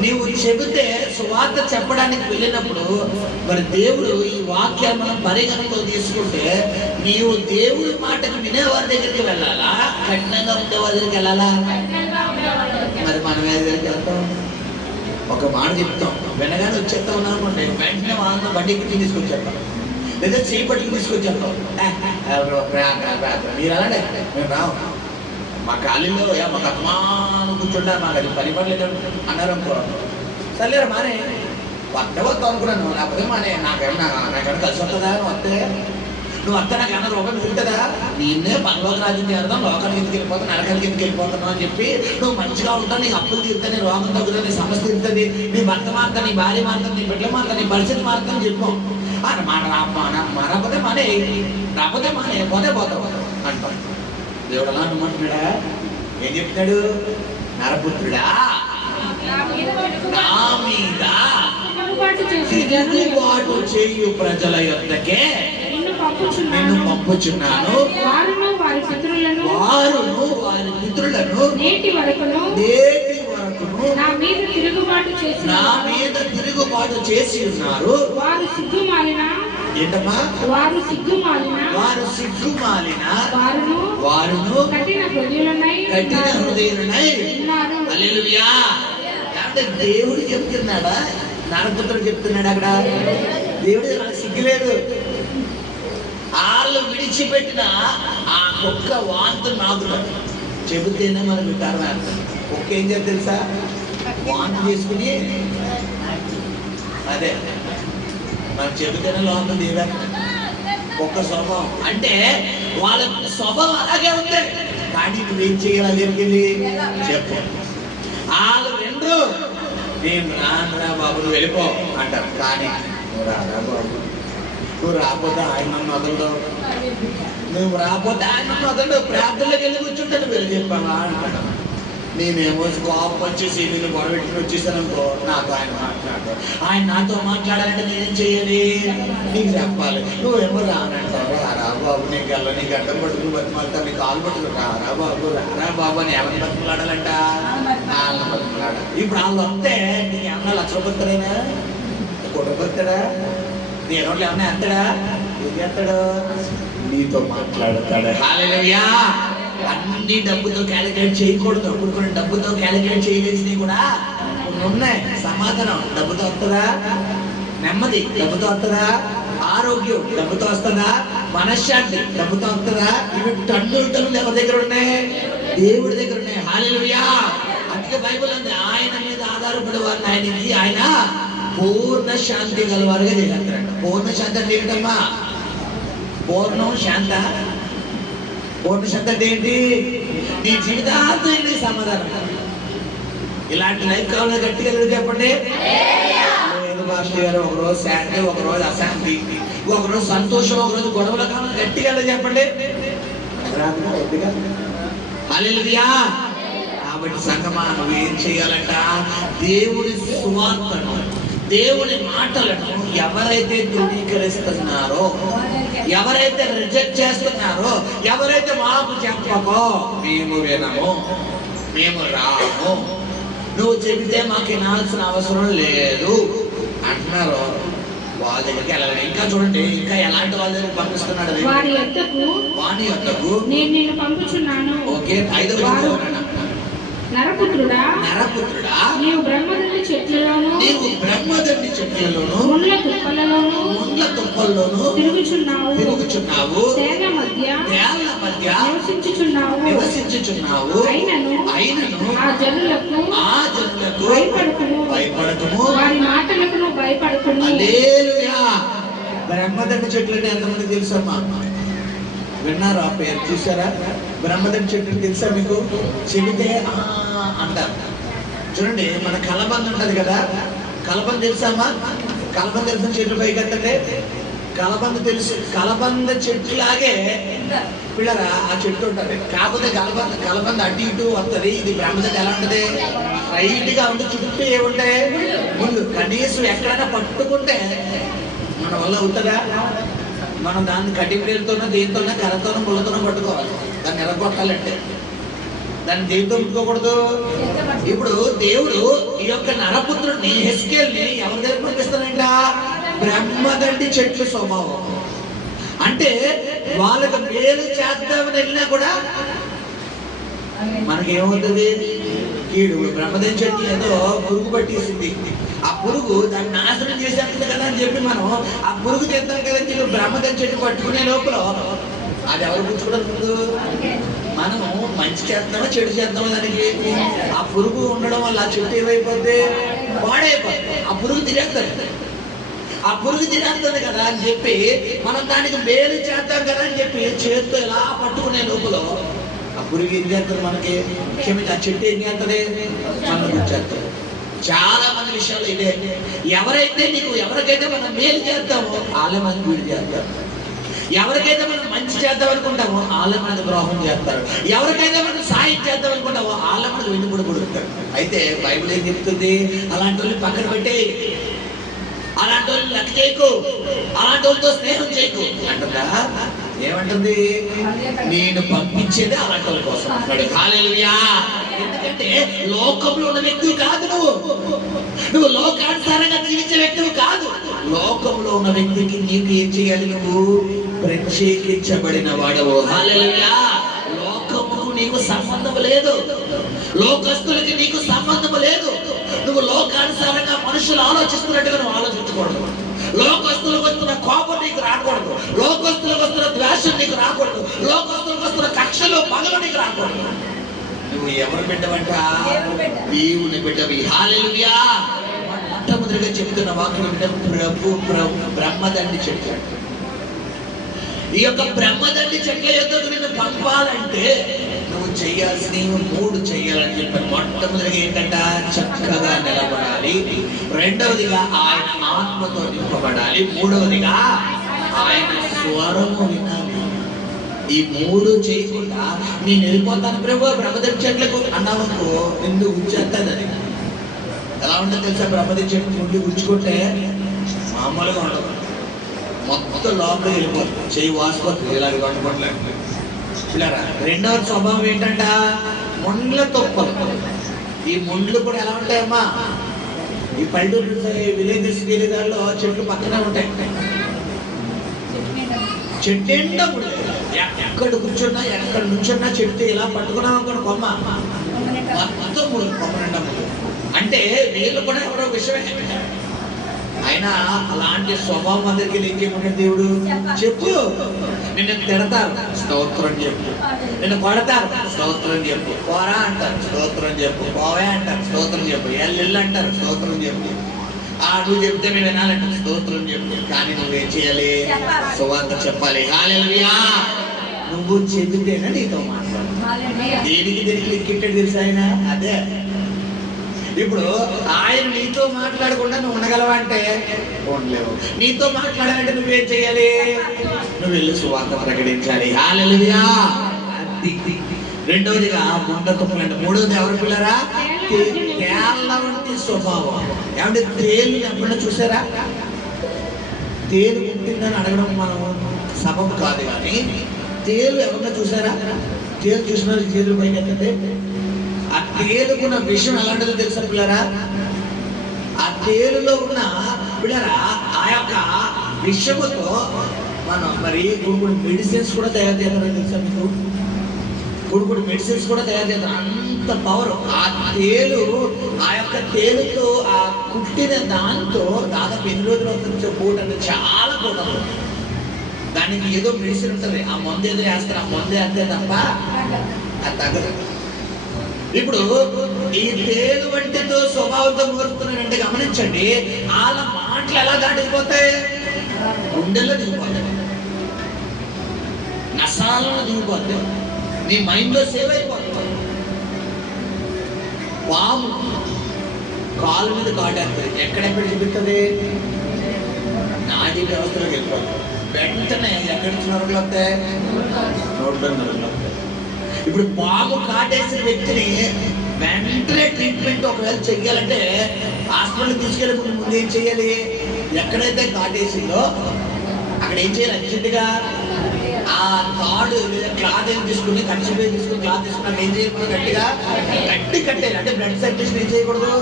నీవు చెబితే సువార్త చెప్పడానికి వెళ్ళినప్పుడు మరి దేవుడు ఈ వాక్యాన్ని మనం పరిగణతో తీసుకుంటే నీవు దేవుడి మాటకు వినేవారి దగ్గరికి వెళ్ళాలా, కఠినంగా ఉండేవారి దగ్గరికి వెళ్ళాలా? మరి మనం ఏ దగ్గరికి వెళ్తాం? ఒక మాట చెప్తాం, వెనగానే వచ్చేస్తా ఉన్నాం అనుకోండి, వెంటనే వాళ్ళ బండికి తీసుకొచ్చేస్తాం, లేదా చేపట్టికి తీసుకొచ్చేస్తాం. మీరు అలానే మేము రావు, మా ఖాళీలో మాకు అమ్మాను కూర్చుంటారు, మాకు అది పని పడలేదు అన్నారు అనుకో, సర్లేరు మానే వద్ద వద్దాం అనుకున్నాను, లేకపోతే మానే నాకేమన్నా కలిసి వస్తుందా అని వస్తే నువ్వు అంతా నాకు అన్న లోకం తిరుగుతుందా, నిన్నే పరలోక రాజ్యం చేరదాం, లోకానికి ఎందుకు వెళ్ళిపోతావు, నరకానికి ఎందుకు వెళ్ళిపోతున్నావు అని చెప్పి నువ్వు మంచిగా ఉంటావు, నీకు అప్పులు తీరుతా, నీ రోగం తగ్గుతుంది, నీ సమస్య తీరుతుంది, నీ భర్త మారుతా, నీ భార్య మారుతా, నీ బిడ్డలు మారుతా, నీ పరిస్థితి మారుతా అని చెప్పాం. రాకపోతే మానే, రాకపోతే మానే, పోతే పోతావు అంటాం. దేవుడు అలా అనుకుంటున్నాడా? ఏం చెప్తాడు? నరపుత్రుడా, నా మీద తిరుగుబాటు చేయు ప్రజల యొద్దకే నిన్ను పంపుచున్నాను. వారును వారి పితరులను నేటి వరకును నా మీద తిరుగుబాటు చేసి ఉన్నారు. వారు సిగ్గుమాలిన వారును కఠిన హృదయులనై హల్లెలూయా. అంటే దేవుడు చెప్తున్నాడా, నరపుత్రుడు చెప్తున్నాడు? అక్కడ దేవుడు సిగ్గులేదు. వాళ్ళు విడిచిపెట్టిన ఆ ఒక్క వాంతు నాదులు చెబితేనే మనకు వింటారు. ఒక్క ఏం చేయాలి తెలుసా? వాంతు చేసుకుని అదే మనం చెబితేనే లోపల దేవా ఒక్క స్వభావం. అంటే వాళ్ళ స్వభావం అలాగే ఉంది, కానీ నువ్వేం చేయాలి? దగ్గరికి చెప్పు. వాళ్ళు రెండు నేను రానురా బాబు నువ్వు వెళ్ళిపో అంటారు, కానీ రారా బాబు నువ్వు రాకపోతే ఆయన నన్ను వదలడు, నువ్వు రాకపోతే ఆయన నన్ను వదలడు, ప్రార్థనలోకి వెళ్ళి కూర్చుంటాడు. వెళ్ళి చెప్పావా అంటాడు. నేనేమో కోపం వచ్చేసి నేను గొడవెట్టుకుని వచ్చేసాను అనుకో, నాతో ఆయన మాట్లాడు. ఆయన నాతో మాట్లాడాలంటే నేనేం చేయాలి? నీకు చెప్పాలి. నువ్వేమో రానంటావు, రారా బాబు నీకు వెళ్ళ, నీకు అడ్డం పట్టుకుని బతిమాలతా, నీ కాలు పట్టుకుని రారా బాబు అని ఎవరిని బతిమలాడాలంట? వాళ్ళని బతిమలాడాలి. ఇప్పుడు వాళ్ళు వస్తే నీకు ఏమన్నా లక్షలు పడతాడైనా కొడబడతాడా? నీ ఎన్నోళ్ళు ఏమన్నా ఎత్తాడా? ఏం చేస్తాడు? నీతో మాట్లాడతాడు. హల్లెలూయా. అన్ని డబ్బుతో క్యాలిక్యులేట్ చేయకూడదు. కొన్ని డబ్బుతో క్యాలిక్యులేట్ చేయలేసినవి కూడా ఉన్నాయి. సమాధానం డబ్బుతో వస్తుందా? నెమ్మది డబ్బుతో వస్తుందా? ఆరోగ్యం డబ్బుతో వస్తుందా? మనశ్శాంతి డబ్బుతో వస్తుందా? ఇవి టన్నులు ఎవరి దగ్గర ఉన్నాయి? దేవుడి దగ్గర ఉన్నాయి. హల్లెలూయా. అందుకే బైబిల్ ఉంది, ఆయన మీద ఆధారపడే వారిని ఆయనకి ఆయన పూర్ణ శాంతి గలవారుగా చేస్తారంట. పూర్ణ శాంతి అంటే ఏంటమ్మా? పూర్ణం శాంత. పూర్ణ శాంతి అంటే ఏంటి? నీ జీవితాంతం నీ సమాధానం. ఇలాంటి లైఫ్ కావాలని గట్టిగా చెప్పండి. లేదు మాస్టర్ గారు, ఒకరోజు శాంతి, ఒకరోజు అశాంతి, ఒకరోజు సంతోషం, ఒకరోజు గొడవలు కావాలని గట్టిగా చెప్పండి. హల్లెలూయా. కాబట్టి సంగమా నువ్వేం చేయాలంట? దేవుడి సువార్తను, దేవుని మాటలను ఎవరైతే ధృవీకరిస్తున్నారో, ఎవరైతే రిజెక్ట్ చేస్తున్నారో, ఎవరైతే మాకు చెప్పకో, మేము వినము, మేము రాము, నువ్వు చెబితే మాకు వినాల్సిన అవసరం లేదు అంటున్నారు, వాళ్ళ దగ్గరికి వెళ్ళాలి. ఇంకా చూడండి, ఇంకా ఎలాంటి వాళ్ళ దగ్గరికి పంపిస్తున్నాడు? వారి యొద్దకు నేను నిన్ను పంపుచున్నాను. ఓకే, 5వ నరపుత్రుడా, నీవు బ్రహ్మదండి చెట్లలోను ముళ్ళ తుప్పలలోను తిరుగుచున్నావు, తేళ్ల మధ్య నివసించుచున్నావు. అయినను ఆ జనులకు భయపడకుము, వారి మాటలకు భయపడకుము. హల్లెలూయా. బ్రహ్మదండి చెట్లు అంటే ఎంతమంది తెలుసమ్మా? విన్నారా? పేరు చూసారా? బ్రహ్మదండి చెట్టు తెలుసా మీకు? చెబితే అంటారు. చూడండి, మన కలబంద ఉంటది కదా, కలబంద తెలుసామా? కలబంద తెలిసిన చెట్లు పైకి ఎత్తండి. కలబంద తెలుసు. కలబంద చెట్టులాగే పిల్లరా ఆ చెట్టు ఉంటుంది, కాకపోతే కలబంద అటు ఇటు వస్తుంది. ఇది బ్రహ్మదండి ఎలా ఉంటుంది? స్ట్రైట్ గా ఉంటే చుట్టూ ఏముంటాయి? ముందు కనీసం ఎక్కడైనా పట్టుకుంటే మన వల్ల అవుతుందా? మనం దాన్ని కటింగ్ పేరుతోనో, దేనితోనో, కర్రతోనో, ముళ్ళతోనో పట్టుకోవాలి. దాన్ని ఎరగొట్టాలంటే దాన్ని దేనితో ముట్టుకోకూడదు. ఇప్పుడు దేవుడు ఈ యొక్క నరపుత్రుడిని, హెస్కేల్ని ఎవరి దగ్గర పంపిస్తానంట? బ్రహ్మదండి చెట్లు స్వభావం. అంటే వాళ్ళకి మేలు చేద్దామని వెళ్ళినా కూడా మనకేమవుతుంది? కీడు. బ్రహ్మదండి చెట్టు ఏదో పురుగు పట్టేసింది, ఆ పురుగు దాన్ని నాశనం చేసేస్తుంది కదా అని చెప్పి మనం ఆ పురుగు తెద్దాం కదని చెప్పి బ్రహ్మదండి చెట్టు పట్టుకునే లోపల అది ఎవరు పుచ్చుకోవడం ముందు? మనము మంచి చేద్దామా చెడు చేద్దామా దానికి? ఆ పురుగు ఉండడం వల్ల ఆ చెట్టు ఏమైపోద్ది? పాడైపోద్ది. ఆ పురుగు తినేస్తుంది. ఆ పురుగు తినేస్తుంది కదా అని చెప్పి మనం దానికి మేలు చేద్దాం కదా అని చెప్పి చేత్తో ఇలా పట్టుకునే లోపల ఆ పురుగు ఏం చేస్తుంది మనకి? క్షమించి ఆ చెట్టు ఏం చేస్తుంది? మనం గుర్చేస్తుంది. చాలా మంది విషయాలు ఇదే. ఎవరికైతే మనం మేలు చేద్దామో వాళ్ళే మనకు వీడు చేస్తారు. ఎవరికైతే మనం మంచి చేద్దాం అనుకుంటామో వాళ్ళే మనకు ద్రోహం చేస్తారు. ఎవరికైతే మనం సాయం చేద్దాం అనుకుంటామో వాళ్ళే మనకు వెన్నుపూడ కొడుతారు. అయితే బైబిల్ ఏం చెప్తుంది? అలాంటి వాళ్ళు పక్కన పెట్టే, అలాంటి వాళ్ళు లెక్క చేయకు, అలాంటి వాళ్ళతో స్నేహం చేయకు అంటుందా? ఏమంటుంది? నేను పంపించేదే అలాంటి వాళ్ళ కోసం అంటాడు. హల్లెలూయా. ఎందుకంటే లోకంలో ఉన్న వ్యక్తివి కాదు నువ్వు లోకానుసారంగా జీవించే వ్యక్తివి కాదు. లోకంలో ఉన్న వ్యక్తికి నీకు ఏం చేయాలి? నువ్వు ప్రత్యేకించబడిన వాడవు. హల్లెలూయా. లోకముకు నీకు సంబంధం లేదు, లోకస్తులకి నీకు సంబంధం లేదు. నువ్వు లోకానుసారంగా మనుషులు ఆలోచిస్తున్నట్టుగా నువ్వు ఆలోచించకూడదు. లోకస్తులకు వస్తున్న కోపం నీకు రాకూడదు, లోకస్తులకు వస్తున్న ద్వేషం నీకు రాకూడదు, లోకస్తులకు వస్తున్న కక్షలు పగలు నీకు రాకూడదు. నువ్వు ఎవరు బిడ్డవంట? దేవుని బిడ్డవి. హల్లెలూయా. మొట్టమొదటిగా చెప్తున్న వాక్యం బ్రహ్మదండి చెట్టు. ఈ యొక్క బ్రహ్మదండి చెట్ల యొద్దకు నిన్ను పంపాలంటే నువ్వు చేయాల్సినవి 3 చేయాలని చెప్పాను. మొట్టమొదటిగా ఏంటంట? చక్కగా నిలబడాలి. రెండవదిగా ఆయన ఆత్మతో నింపబడాలి. మూడవదిగా ఆయన స్వరము వినాలి. ఈ 3 చేయకుండా నేను వెళ్ళిపోతాను ప్రభు బ్రహ్మదండి చెట్లకు అన్నావనుకో, నిన్ను గుర్చేస్తాదని. ఎలా ఉంటుందో తెలుసా? బ్రహ్మదండి చెట్టు నుండి గుర్చుకుంటే మామూలుగా ఉండదు, మొత్తం లోపలికి వెళ్ళిపోతుంది, చెయ్యి వాసిపోతుంది, ఇలాంటి వండుకోవట్లేదు. రెండవ స్వభావం ఏంటంట? ముండ్ల తొప్పలు. ఈ ముండ్లు కూడా ఎలా ఉంటాయమ్మా? ఈ పల్లెటూరు విలేజెస్ దానిలో చెట్లు పక్కనే ఉంటాయి. చెట్టు ఎండా ఎక్కడ కూర్చున్నా ఎక్కడ నుంచున్నా చెట్టు ఇలా పట్టుకున్నాం అనుకోండి, కొమ్మ మొత్తం కొమ్మ నిండా. అంటే వీళ్ళు కూడా ఎవరో విషయమే. అయినా అలాంటి స్వభావం అందరికీ లేకేమంటాడు దేవుడు? చెప్పు. నిన్ను తిడతారు, స్తోత్రం చెప్పు. నిన్ను కొడతారు, స్తోత్రం చెప్పు. పోరా అంటారు, స్తోత్రం చెప్పు. పోవే అంటారు, స్తోత్రం చెప్పు. ఎల్లు అంటారు, స్తోత్రం చెప్పు. నువ్వు చెప్తే మేము వినాలంటే స్తోత్రం చెప్పు. కానీ నువ్వేం చేయాలి? సువార్త చెప్పాలి. హల్లెలూయా. నువ్వు చెబితేనే నీతో మాట్లాడు. దేనికి లెక్కిట్టాడు తెలుసా ఆయన? అదే. ఇప్పుడు ఆయన నీతో మాట్లాడకుండా నువ్వు ఉండగలవా అంటే ఉండలేవు. నీతో మాట్లాడాలంటే నువ్వేం చేయాలి? నువ్వు వెళ్ళి సువార్త ప్రకటించాలి. హల్లెలూయా. రెండవదిగా ముండ తుప్పలంట. మూడవది ఎవరు పిల్లరా? తేళ్ల వంటి స్వభావం. ఏమంటే తేలు ఎప్పుడైనా చూసారా? తేలు పుట్టిందని అడగడం మనం సబబు కాదు, కానీ తేలు ఎవరన్నా చూసారా? తేలు చూసిన చేతులు పైన ఎత్తండి. ఆ తేలుకున్న విషయం ఎలాంటిదో తెలుసా పిల్లరా? ఆ తేలులో ఉన్న పిల్లరా ఆ యొక్క విషముతో మనం మరి కొన్ని మెడిసిన్స్ కూడా తయారు చేస్తారని తెలుసా మీకు? కొన్ని మెడిసిన్స్ కూడా తయారు చేస్తారు. అంత పవర్ ఆ తేలు. ఆ యొక్క తేలుతో ఆ కుట్టిన దాంతో దాదాపు 8 రోజులు అవుతుంది పూట అంటే చాలా పూట. దానికి ఏదో మెడిసిన్ ఉంటుంది, ఆ మందు ఏదో వేస్తారు, ఆ మందు వేస్తే తప్ప అది తగ్గదు. ఇప్పుడు ఈ తేలు వంటితో స్వభావంతో కోరుతున్నానంటే గమనించండి, వాళ్ళ మాటలు ఎలా దాటిపోతాయి? గుండెల్లో దిగిపోతాయి, నసాలలో దిగిపోతాయి, నీ మైండ్లో సేవ్ అయిపోతుంది. పాము కాలు మీద కాటేస్తుంది, ఎక్కడెక్కడ చూపిస్తుంది? నాడీ వ్యవస్థలోకి వెళ్ళిపోతుంది. వెంటనే ఎక్కడి నుంచి నరులు వస్తాయి? నోట్లో నరులు వస్తాయి. ఇప్పుడు పాము కాటేసిన వ్యక్తిని వెంటనే ట్రీట్మెంట్ ఒకవేళ చెయ్యాలంటే హాస్పిటల్ తీసుకెళ్ళే ముందు ఏం చెయ్యాలి? ఎక్కడైతే కాటేసిందో అక్కడ ఏం చేయాలి? అర్జెంటుగా ఆ తాడు లేదా క్లాత్ ఏం తీసుకుని కచ్చిపోయి తీసుకుని క్లాత్ తీసుకున్నాక ఏం చేయకూడదు? గట్టి కట్టేయాలి. అంటే బ్లడ్ సర్క్యులేషన్ ఏం చేయకూడదు?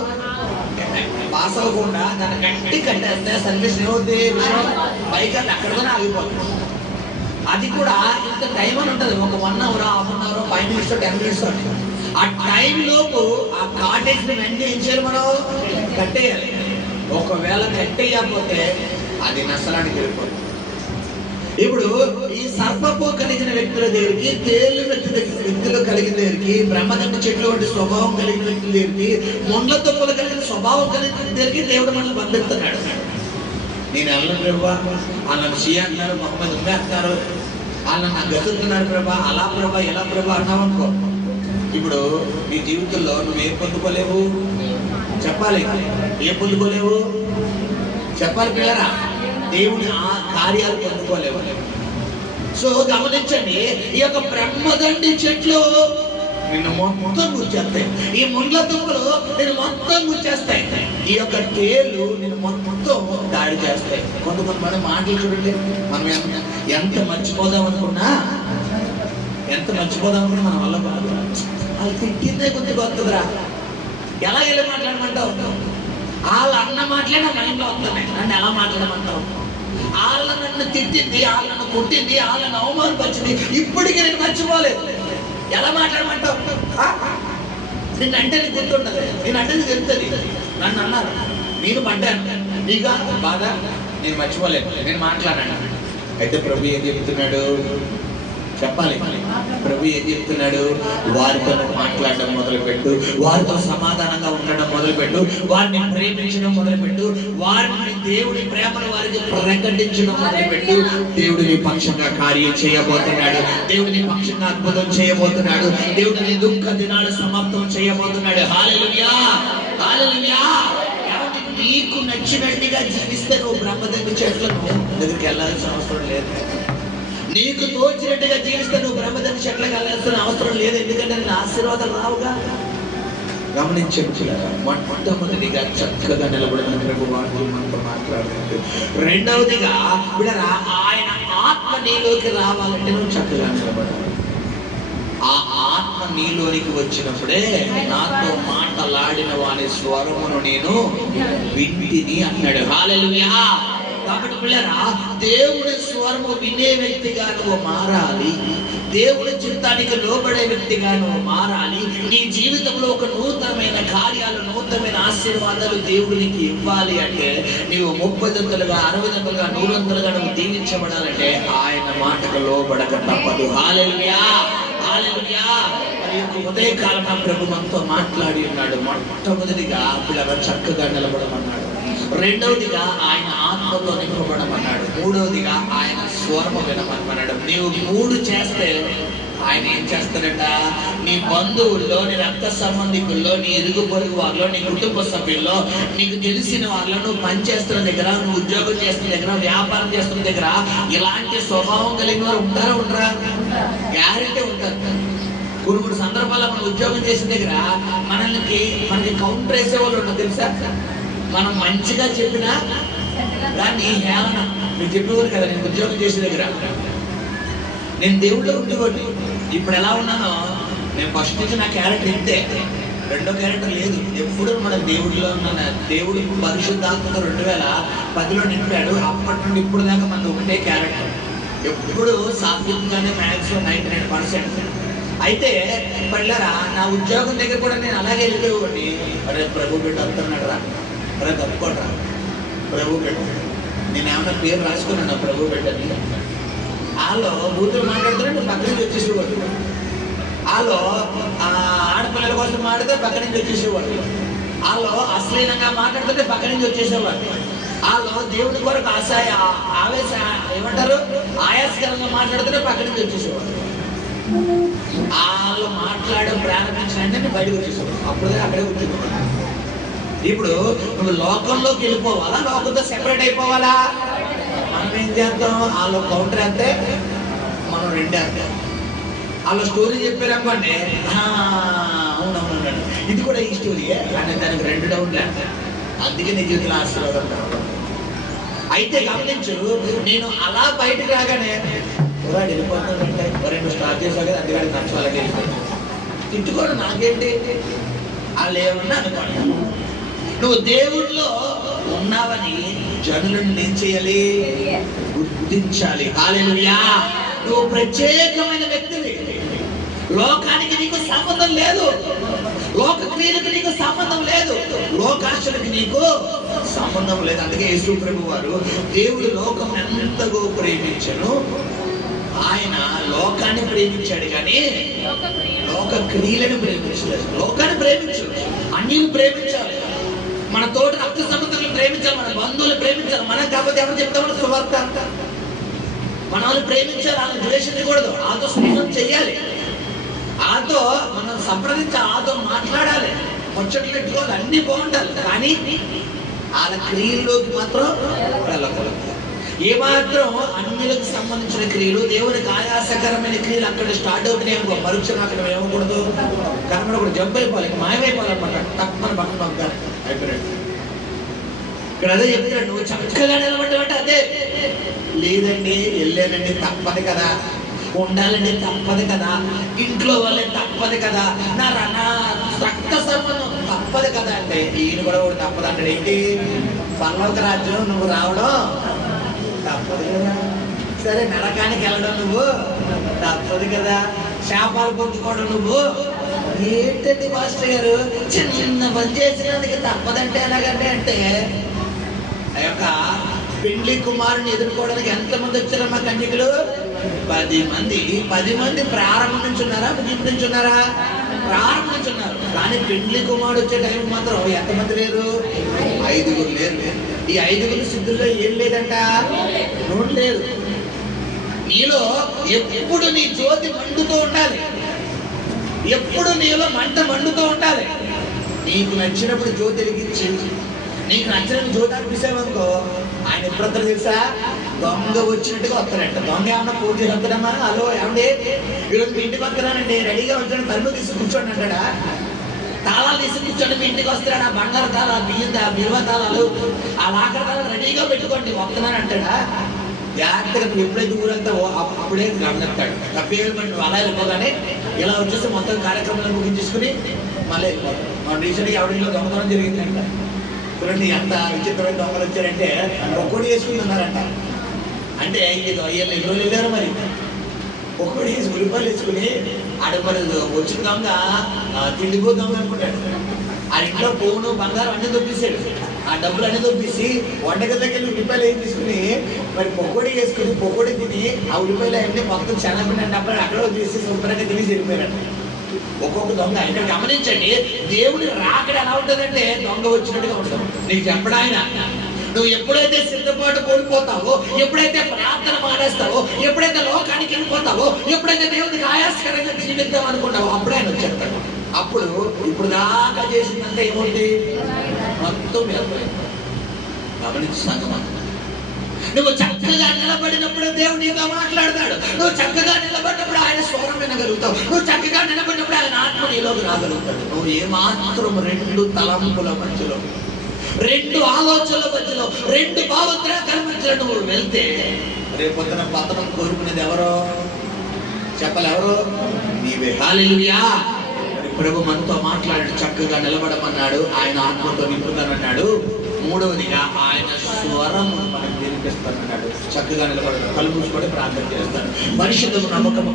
పాస్ అవ్వకుండా దాన్ని గట్టి కట్టేస్తే సర్క్యులేషన్ ఏమవుతుంది? పైకి అక్కడ ఆగిపోతుంది. అది కూడా ఇంత టైం అని ఉంటుంది, ఒక 1 hour, half an hour, 5 minutes, 10 minutes. ఆ టైం లోపు ఆ కాటేజ్ వెంటనే ఏం చేయాలి? మనం కట్టేయాలి. ఒకవేళ కట్టేయకపోతే అది నష్టడానికి వెళ్ళిపోతుంది. ఇప్పుడు ఈ సర్పపు కలిగిన వ్యక్తుల దగ్గరికి, తేలు వ్యక్తులు కలిగిన దగ్గరికి, బ్రహ్మదండి చెట్లు వంటి స్వభావం కలిగిన వ్యక్తుల దగ్గరికి, ముండ్ల తుప్పలు కలిగిన స్వభావం కలిగిన దగ్గరికి దేవుడు మనల్ని పంపిస్తున్నాడు. నేను వెళ్ళను ప్రభా, వాళ్ళని సి అంటున్నారు, మొహమ్మద్ ఉమ్మే అంటున్నారు, వాళ్ళని నాకు గతులుతున్నారు ప్రభా, అలా ప్రభా ఎలా ప్రభా అన్నావు అనుకో, ఇప్పుడు నీ జీవితంలో నువ్వేం పొందుకోలేవు చెప్పాలి, ఏం పొందుకోలేవు చెప్పాలి పిల్లరా, దేవుని ఆ కార్యాలు పొందుకోలేవు. సో గమనించండి, ఈ యొక్క బ్రహ్మదండి చెట్లు నిన్ను మొత్తం గుర్చేస్తాయి, ఈ ముండ్ల దుంపలు నేను మొత్తం గుర్చేస్తాయి, ఈ యొక్క తేలు నేను మొత్తం దాడి చేస్తాయి. కొంతమంది మాటలు చూడండి, మనం ఎంత మర్చిపోదాం అనుకున్నా మన వల్ల కాదు. వాళ్ళు తిట్టిందే కొద్దిగా వస్తుందిరా, ఎలా వెళ్ళి మాట్లాడమంటావు, వాళ్ళు అన్న మాటలే నా మైండ్లో వస్తున్నాయి, నన్ను ఎలా మాట్లాడమంటావు, వాళ్ళ నన్ను తిట్టింది, వాళ్ళను కొట్టింది, వాళ్ళని అవమానపరిచింది, ఇప్పటికీ నేను మర్చిపోలేదు, ఎలా మాట్లాడమంటావు, నిన్నంటే నీకు గుర్తుండదు, నేనంటే నీకు తెలుస్తుంది, నన్ను అన్నారు నేను పడ్డాను, నీగా బాధ నేను మర్చిపోలేదు, నేను మాట్లాడాను. అయితే ప్రభు ఏం చెప్తున్నాడు చెప్పాలి, ప్రభు ఏం చెప్తున్నాడు, వారితో మాట్లాడడం మొదలుపెట్టు, వారితో సమాధానంగా ఉండడం మొదలుపెట్టు, వారిని ప్రేమించడం మొదలుపెట్టు, వారిని దేవుడి ప్రేమను వారికి ప్రకటించడం మొదలుపెట్టు. దేవుడిని పక్షంగా కార్యం చేయబోతున్నాడు, దేవుడిని పక్షంగా అద్భుతం చేయబోతున్నాడు, దేవుడిని దుఃఖ దినాలు సమాప్తం చేయబోతున్నాడు. హల్లెలూయా, హల్లెలూయా. నీకు నచ్చినట్టుగా జీవిస్తే నువ్వు బ్రహ్మదండి చెట్లను దగ్గరికి వెళ్ళాల్సిన అవసరం లేదు, నీకు తోచినట్టుగా జీవిస్తే నువ్వు బ్రహ్మదండి చెట్లకు వెళ్ళాల్సిన అవసరం లేదు, ఎందుకంటే నేను ఆశీర్వాదాలు రావుగా. గమనించండి, మొట్టమొదటిగా చక్కగా నిలబడిన ప్రభు వాక్యం మనతో మాట్లాడుతుంది. రెండవదిగా విడరా, ఆయన ఆత్మ నీలోకి రావాలంటే నువ్వు చక్కగా నిలబడాలి. ఆ ఆత్మ నీలోనికి వచ్చినప్పుడే నాతో మాటలాడిన వాని స్వరమును నేను వింటిని అన్నాడు. హల్లెలూయా. కాబట్టి పిల్లరా, దేవుడి స్వరము వినే వ్యక్తిగా నువ్వు మారాలి, దేవుడి చిత్తానికి లోబడే వ్యక్తిగా నువ్వు మారాలి. నీ జీవితంలో ఒక నూతనమైన కార్యాలు, నూతనమైన ఆశీర్వాదాలు దేవుడికి ఇవ్వాలి అంటే నీవు 30 60 100 నువ్వు దీవించబడాలంటే ఆయన మాటకు లోబడక తప్పదు. హల్లెలూయా, హల్లెలూయా. ఉదయకాలం ప్రభు మనతో మాట్లాడి ఉన్నాడు. మొట్టమొదటిగా పిల్లలు చక్కగా నిలబడమన్నాడు, రెండవదిగా ఆయన ఆత్మతో నింపబడమన్నాడు, మూడవదిగా ఆయన స్వరము వినమన్నాడు. నీవు 3 చేస్తే ఆయన ఏం చేస్తాడట, నీ బంధువుల్లో, నీ రక్త సంబంధికుల్లో, నీ ఇరుగు పొరుగు వాళ్ళలో, నీ కుటుంబ సభ్యుల్లో, నీకు తెలిసిన వాళ్ళలో, నువ్వు పనిచేస్తున్న దగ్గర, నువ్వు ఉద్యోగం చేస్తున్న దగ్గర, వ్యాపారం చేస్తున్న దగ్గర ఇలాంటి స్వభావం కలిగిన వారు ఉంటారా ఉండరా? గ్యారెంటీ ఉంటారు. కొన్ని సందర్భాల్లో మనం ఉద్యోగం చేసిన దగ్గర మనకి కౌంటర్ వేసే వాళ్ళు ఉంటారు తెలుసా. మనం మంచిగా చెప్పినా దాన్ని హేళన. మీరు చెప్పేవారు కదా, నేను ఉద్యోగం చేసే దగ్గర నేను దేవుళ్ళో ఉండేవాడిని, ఇప్పుడు ఎలా ఉన్నానో నేను ఫస్ట్ నుంచి నా క్యారెక్టర్ ఇంతే, రెండో క్యారెక్టర్ లేదు. ఎప్పుడు మనం దేవుడిలో ఉన్నాను. దేవుడు పరిశుద్ధాత్మతో 2010లో నింపాడు. అప్పటి నుండి ఇప్పుడు దాకా మనది ఒకటే క్యారెక్టర్, ఎప్పుడు సాత్వికంగానే మ్యాక్సిమం 99%. అయితే పళ్ళరా, నా ఉద్యోగం దగ్గర కూడా నేను అలాగే వెళ్ళిపోయేవాడిని. అరే ప్రభు బిడ్డ వస్తున్నాడు రా, అరే తప్పుకోట్రా ప్రభు బిడ్డ, నేను ఏమన్నా పేరు రాసుకున్నాను ప్రభు బిడ్డని. వాళ్ళు బూతులు మాట్లాడుతున్నా నువ్వు పక్క నుంచి వచ్చేసేవాడు, వాళ్ళు ఆడపిల్లల కోసం మాట్లాడితే పక్క నుంచి వచ్చేసేవాడు, వాళ్ళు అశ్లీలంగా మాట్లాడుతుంటే పక్క నుంచి వచ్చేసేవాడు, వాళ్ళు దేవుడి కొరకు ఏమంటారు ఆయాసకరంగా మాట్లాడుతుంటే పక్క నుంచి వచ్చేసేవాడు. వాళ్ళు మాట్లాడడం ప్రారంభించిన వెంటనే బయటకు వచ్చేసేవాడు, అప్పుడే అక్కడే కూర్చున్నాడు. ఇప్పుడు నువ్వు లోకంలోకి వెళ్ళిపోవాలా, లోకంతో సెపరేట్ అయిపోవాలా? మనం ఏం చేద్దాం, వాళ్ళు కౌంటర్ వేస్తే మనం 2 వేద్దాం. వాళ్ళు స్టోరీ చెప్పారనుకోండి, అవునవునండి ఇది కూడా ఈ స్టోరీయే అంటే దానికి 2 డౌన్లు వేస్తాం. అందుకే నీ జీవితంలో ఆశీర్వాదం. అయితే గమనించు, నేను అలా బయటకు రాగానే వాడు వెళ్ళిపోతానంటే నువ్వు స్టార్ట్ చేసావు కదా, అందుకని నచ్చు అలాగే వెళ్ళిపోతాను. తిట్టుకోవడం నాకేంటి, వాళ్ళు ఏమన్నా అనుకోండి. నువ్వు దేవుడిలో ఉన్నావని జనులను ఏం చేయాలి, గుర్తించాలి. హల్లెలూయా. నువ్వు ప్రత్యేకమైన వ్యక్తివి, లోకానికి నీకు సంబంధం లేదు, లోక క్రియలకు నీకు సంబంధం లేదు, లోకాశలకు నీకు సంబంధం లేదు. అందుకే యేసు ప్రభు వారు దేవుడు లోకం ఎంతగో ప్రేమించను, ఆయన లోకాన్ని ప్రేమించాడు కానీ లోక క్రియలను ప్రేమించలేదు. లోకాన్ని ప్రేమించు, అన్నిని ప్రేమించాలి, మన తోటి రక్త సంబంధాలను ప్రేమించాలి, మన బంధువులు ప్రేమించాలి. మనం కాకపోతే ఎవరు చెప్తామో సువార్త. మన వాళ్ళు ప్రేమించాలి, వాళ్ళని ద్వేషించకూడదు, వాళ్ళతో స్నేహం చెయ్యాలి, వాళ్ళతో మనం సంప్రదించాలి, వాళ్ళతో మాట్లాడాలి, ముచ్చట్లు పెట్టుకోవాలి, అన్ని బాగుండాలి. కానీ వాళ్ళ క్రియల్లోకి మాత్రం వెళ్ళకూడదు. ఏమాత్రం అన్యులకు సంబంధించిన క్రియలు, దేవునికి ఆయాసకరమైన క్రియలు అక్కడ స్టార్ట్ అవుతున్నాయి అనుకో, మరుక్షణం అక్కడ ఏమకూడదు, కనబడకూడదు, జంప్ అయిపోవాలి, మాయమైపోవాలన్నమాట. తప్పన పక్కన పంపాలి అయిపోయినట్టు. ఇక్కడ అదే చెప్తున్నాడు, నువ్వు చక్కగా నిలబడ్డావంటే అదే. లేదండి వెళ్ళానండి తప్పదు కదా, ఉండాలండి తప్పదు కదా, ఇంట్లో వాళ్ళే తప్పదు కదా, నా రక్త సంబంధం తప్పదు కదా అంటే ఈయన కూడా తప్పదు అంటాడు. ఏంటి పల్లవక రాజ్యం నువ్వు రావడం తప్పదు కదా, సరే నరకానికి వెళ్ళడం నువ్వు తప్పదు కదా, శాపాలు పొందుకోవడం నువ్వు ఏంటండి మాస్టర్ గారు చిన్న పని చేసినందుకు తప్పదంటే ఎలాగంటే అంటే ఆ యొక్క పెండ్లి కుమారుని ఎదుర్కోవడానికి ఎంతమంది వచ్చారమ్మా కన్యకులు? 10 మంది. 10 మంది ప్రారంభం నుంచి ఉన్నారా, ముగింపు నుంచి ఉన్నారా? ప్రారంభం నుంచి ఉన్నారు. కానీ పెండ్లి కుమారుడు వచ్చే టైం మాత్రం ఎంతమంది లేరు? 5 లేరు. ఈ 5 సిద్ధుల్లో ఏం లేదంట, నోటు లేదు. నీలో ఎప్పుడు నీ జ్యోతి మండుతూ ఉండాలి, ఎప్పుడు నీలో మంట మండుతూ ఉండాలి. నీకు నచ్చినప్పుడు జ్యోతి వెలిగించి, నీకు నచ్చిన జ్యోతి అనిపిస్తామనుకో, ఆయన ఎప్పుడొస్తారు తెలుసా? దొంగ వచ్చినట్టుగా వస్తారంట. దొంగ ఏమన్నా పూజ చేస్తాడమ్మా, హలో ఏమండి ఈరోజు మీ ఇంటికి వస్తున్నానండి, రెడీగా వచ్చాడు, తల్లు తీసి కూర్చోండి అంటాడా? తాళాలు తీసి కూర్చోండి, మీ ఇంటికి వస్తాడు. ఆ బంగారు తాళాలు, బియ్యం బిల్వ తాళాలు, ఆ లాకర తాళాలు రెడీగా పెట్టుకోండి, వస్తున్నాను అంటాడా? జాగ్రత్తగా నువ్వు ఎప్పుడైతే ఊరంతావో అప్పుడే గమనిస్తాడు. తప్పేలు నువ్వు అలా వెళ్ళిపోగానే ఇలా వచ్చేసి మొత్తం కార్యక్రమాలను ముగించేసుకుని మళ్ళీ వెళ్ళిపోతాడు. మన రీసెంట్గా ఎవరిలో దొంగతనం జరిగిందంట. చూడండి ఎంత విచిత్రమైన దొంగలు వచ్చారంటే ఒక్కోటి వేసుకుని ఉన్నారంట. అంటే వీళ్ళు ఎన్నో వెళ్ళారు మరి, ఒక్కోటి వేసి ఉల్లిపాయలు వేసుకుని ఆడ మరి వచ్చిన దొంగ తిండిపోదాం అనుకుంటాడు. ఆ ఇంట్లో పోను బంగారం అన్ని దొబ్బేసాడు, ఆ డబ్బులు అన్ని దొబ్బేసి వంటగదిలోకి వెళ్ళి ఉల్లిపాయలు ఏం తీసుకుని మరి పొక్కడి వేసుకుని పొక్కడి తిని ఆ ఉల్లిపాయలు అన్ని మొత్తం చెనకుండా డబ్బులు అక్కడ వదిలేసి శుభ్రంగా తిని వెళ్ళిపోయాడు. ఒక్కొక్క దొంగ ఇక్కడ గమనించండి, దేవుడి రాకడ ఎలా ఉంటుందంటే దొంగ వచ్చినట్టుగా ఉంటుంది. నీకు చెప్పడం ఆయన, నువ్వు ఎప్పుడైతే సిద్ధపాటు కోల్పోతావో, ఎప్పుడైతే ప్రార్థన మానేస్తావో, ఎప్పుడైతే లోకానికి వెళ్ళిపోతావో, ఎప్పుడైతే దేవుడికి ఆయాస్కరంగా జీవిద్దాం అనుకుంటావో అప్పుడే ఆయన వచ్చేస్తాడు. అప్పుడు ఇప్పుడు దాకా చేసిందంటే ఏముంది, మొత్తం గమనించి సంగమా. నువ్వు చక్కగా నిలబడినప్పుడు దేవుడు నీతో మాట్లాడతాడు. నువ్వు చక్కగా నిలబడినప్పుడు ఆయన స్వరం వినగలుగుతావు. నువ్వు చక్కగా నిలబడినప్పుడు ఆయన ఆత్మ నీలోకి రాగలుగుతాడు. నువ్వు ఏమాత్రం 2 తలంపుల మధ్యలో, 2 ఆలోచనల మధ్యలో, 2 భావోద్రేకాల మధ్యలో నువ్వు వెళ్తే రేపొద్దున పతనం కోరుకునేది ఎవరో చెప్పాలి, ఎవరో నీవే. హల్లెలూయా. ప్రభు మనతో మాట్లాడి చక్కగా నిలబడమన్నాడు, ఆయన ఆత్మతో నింపుతానన్నాడు. 3వదిగా ఆయన స్వరం మనకు వినిపిస్తానన్నాడు. చక్కగా నిలబడ కళ్ళు మూసుకొని ప్రార్థన చేస్తాడు. పరిశుద్ధము నమ్మకము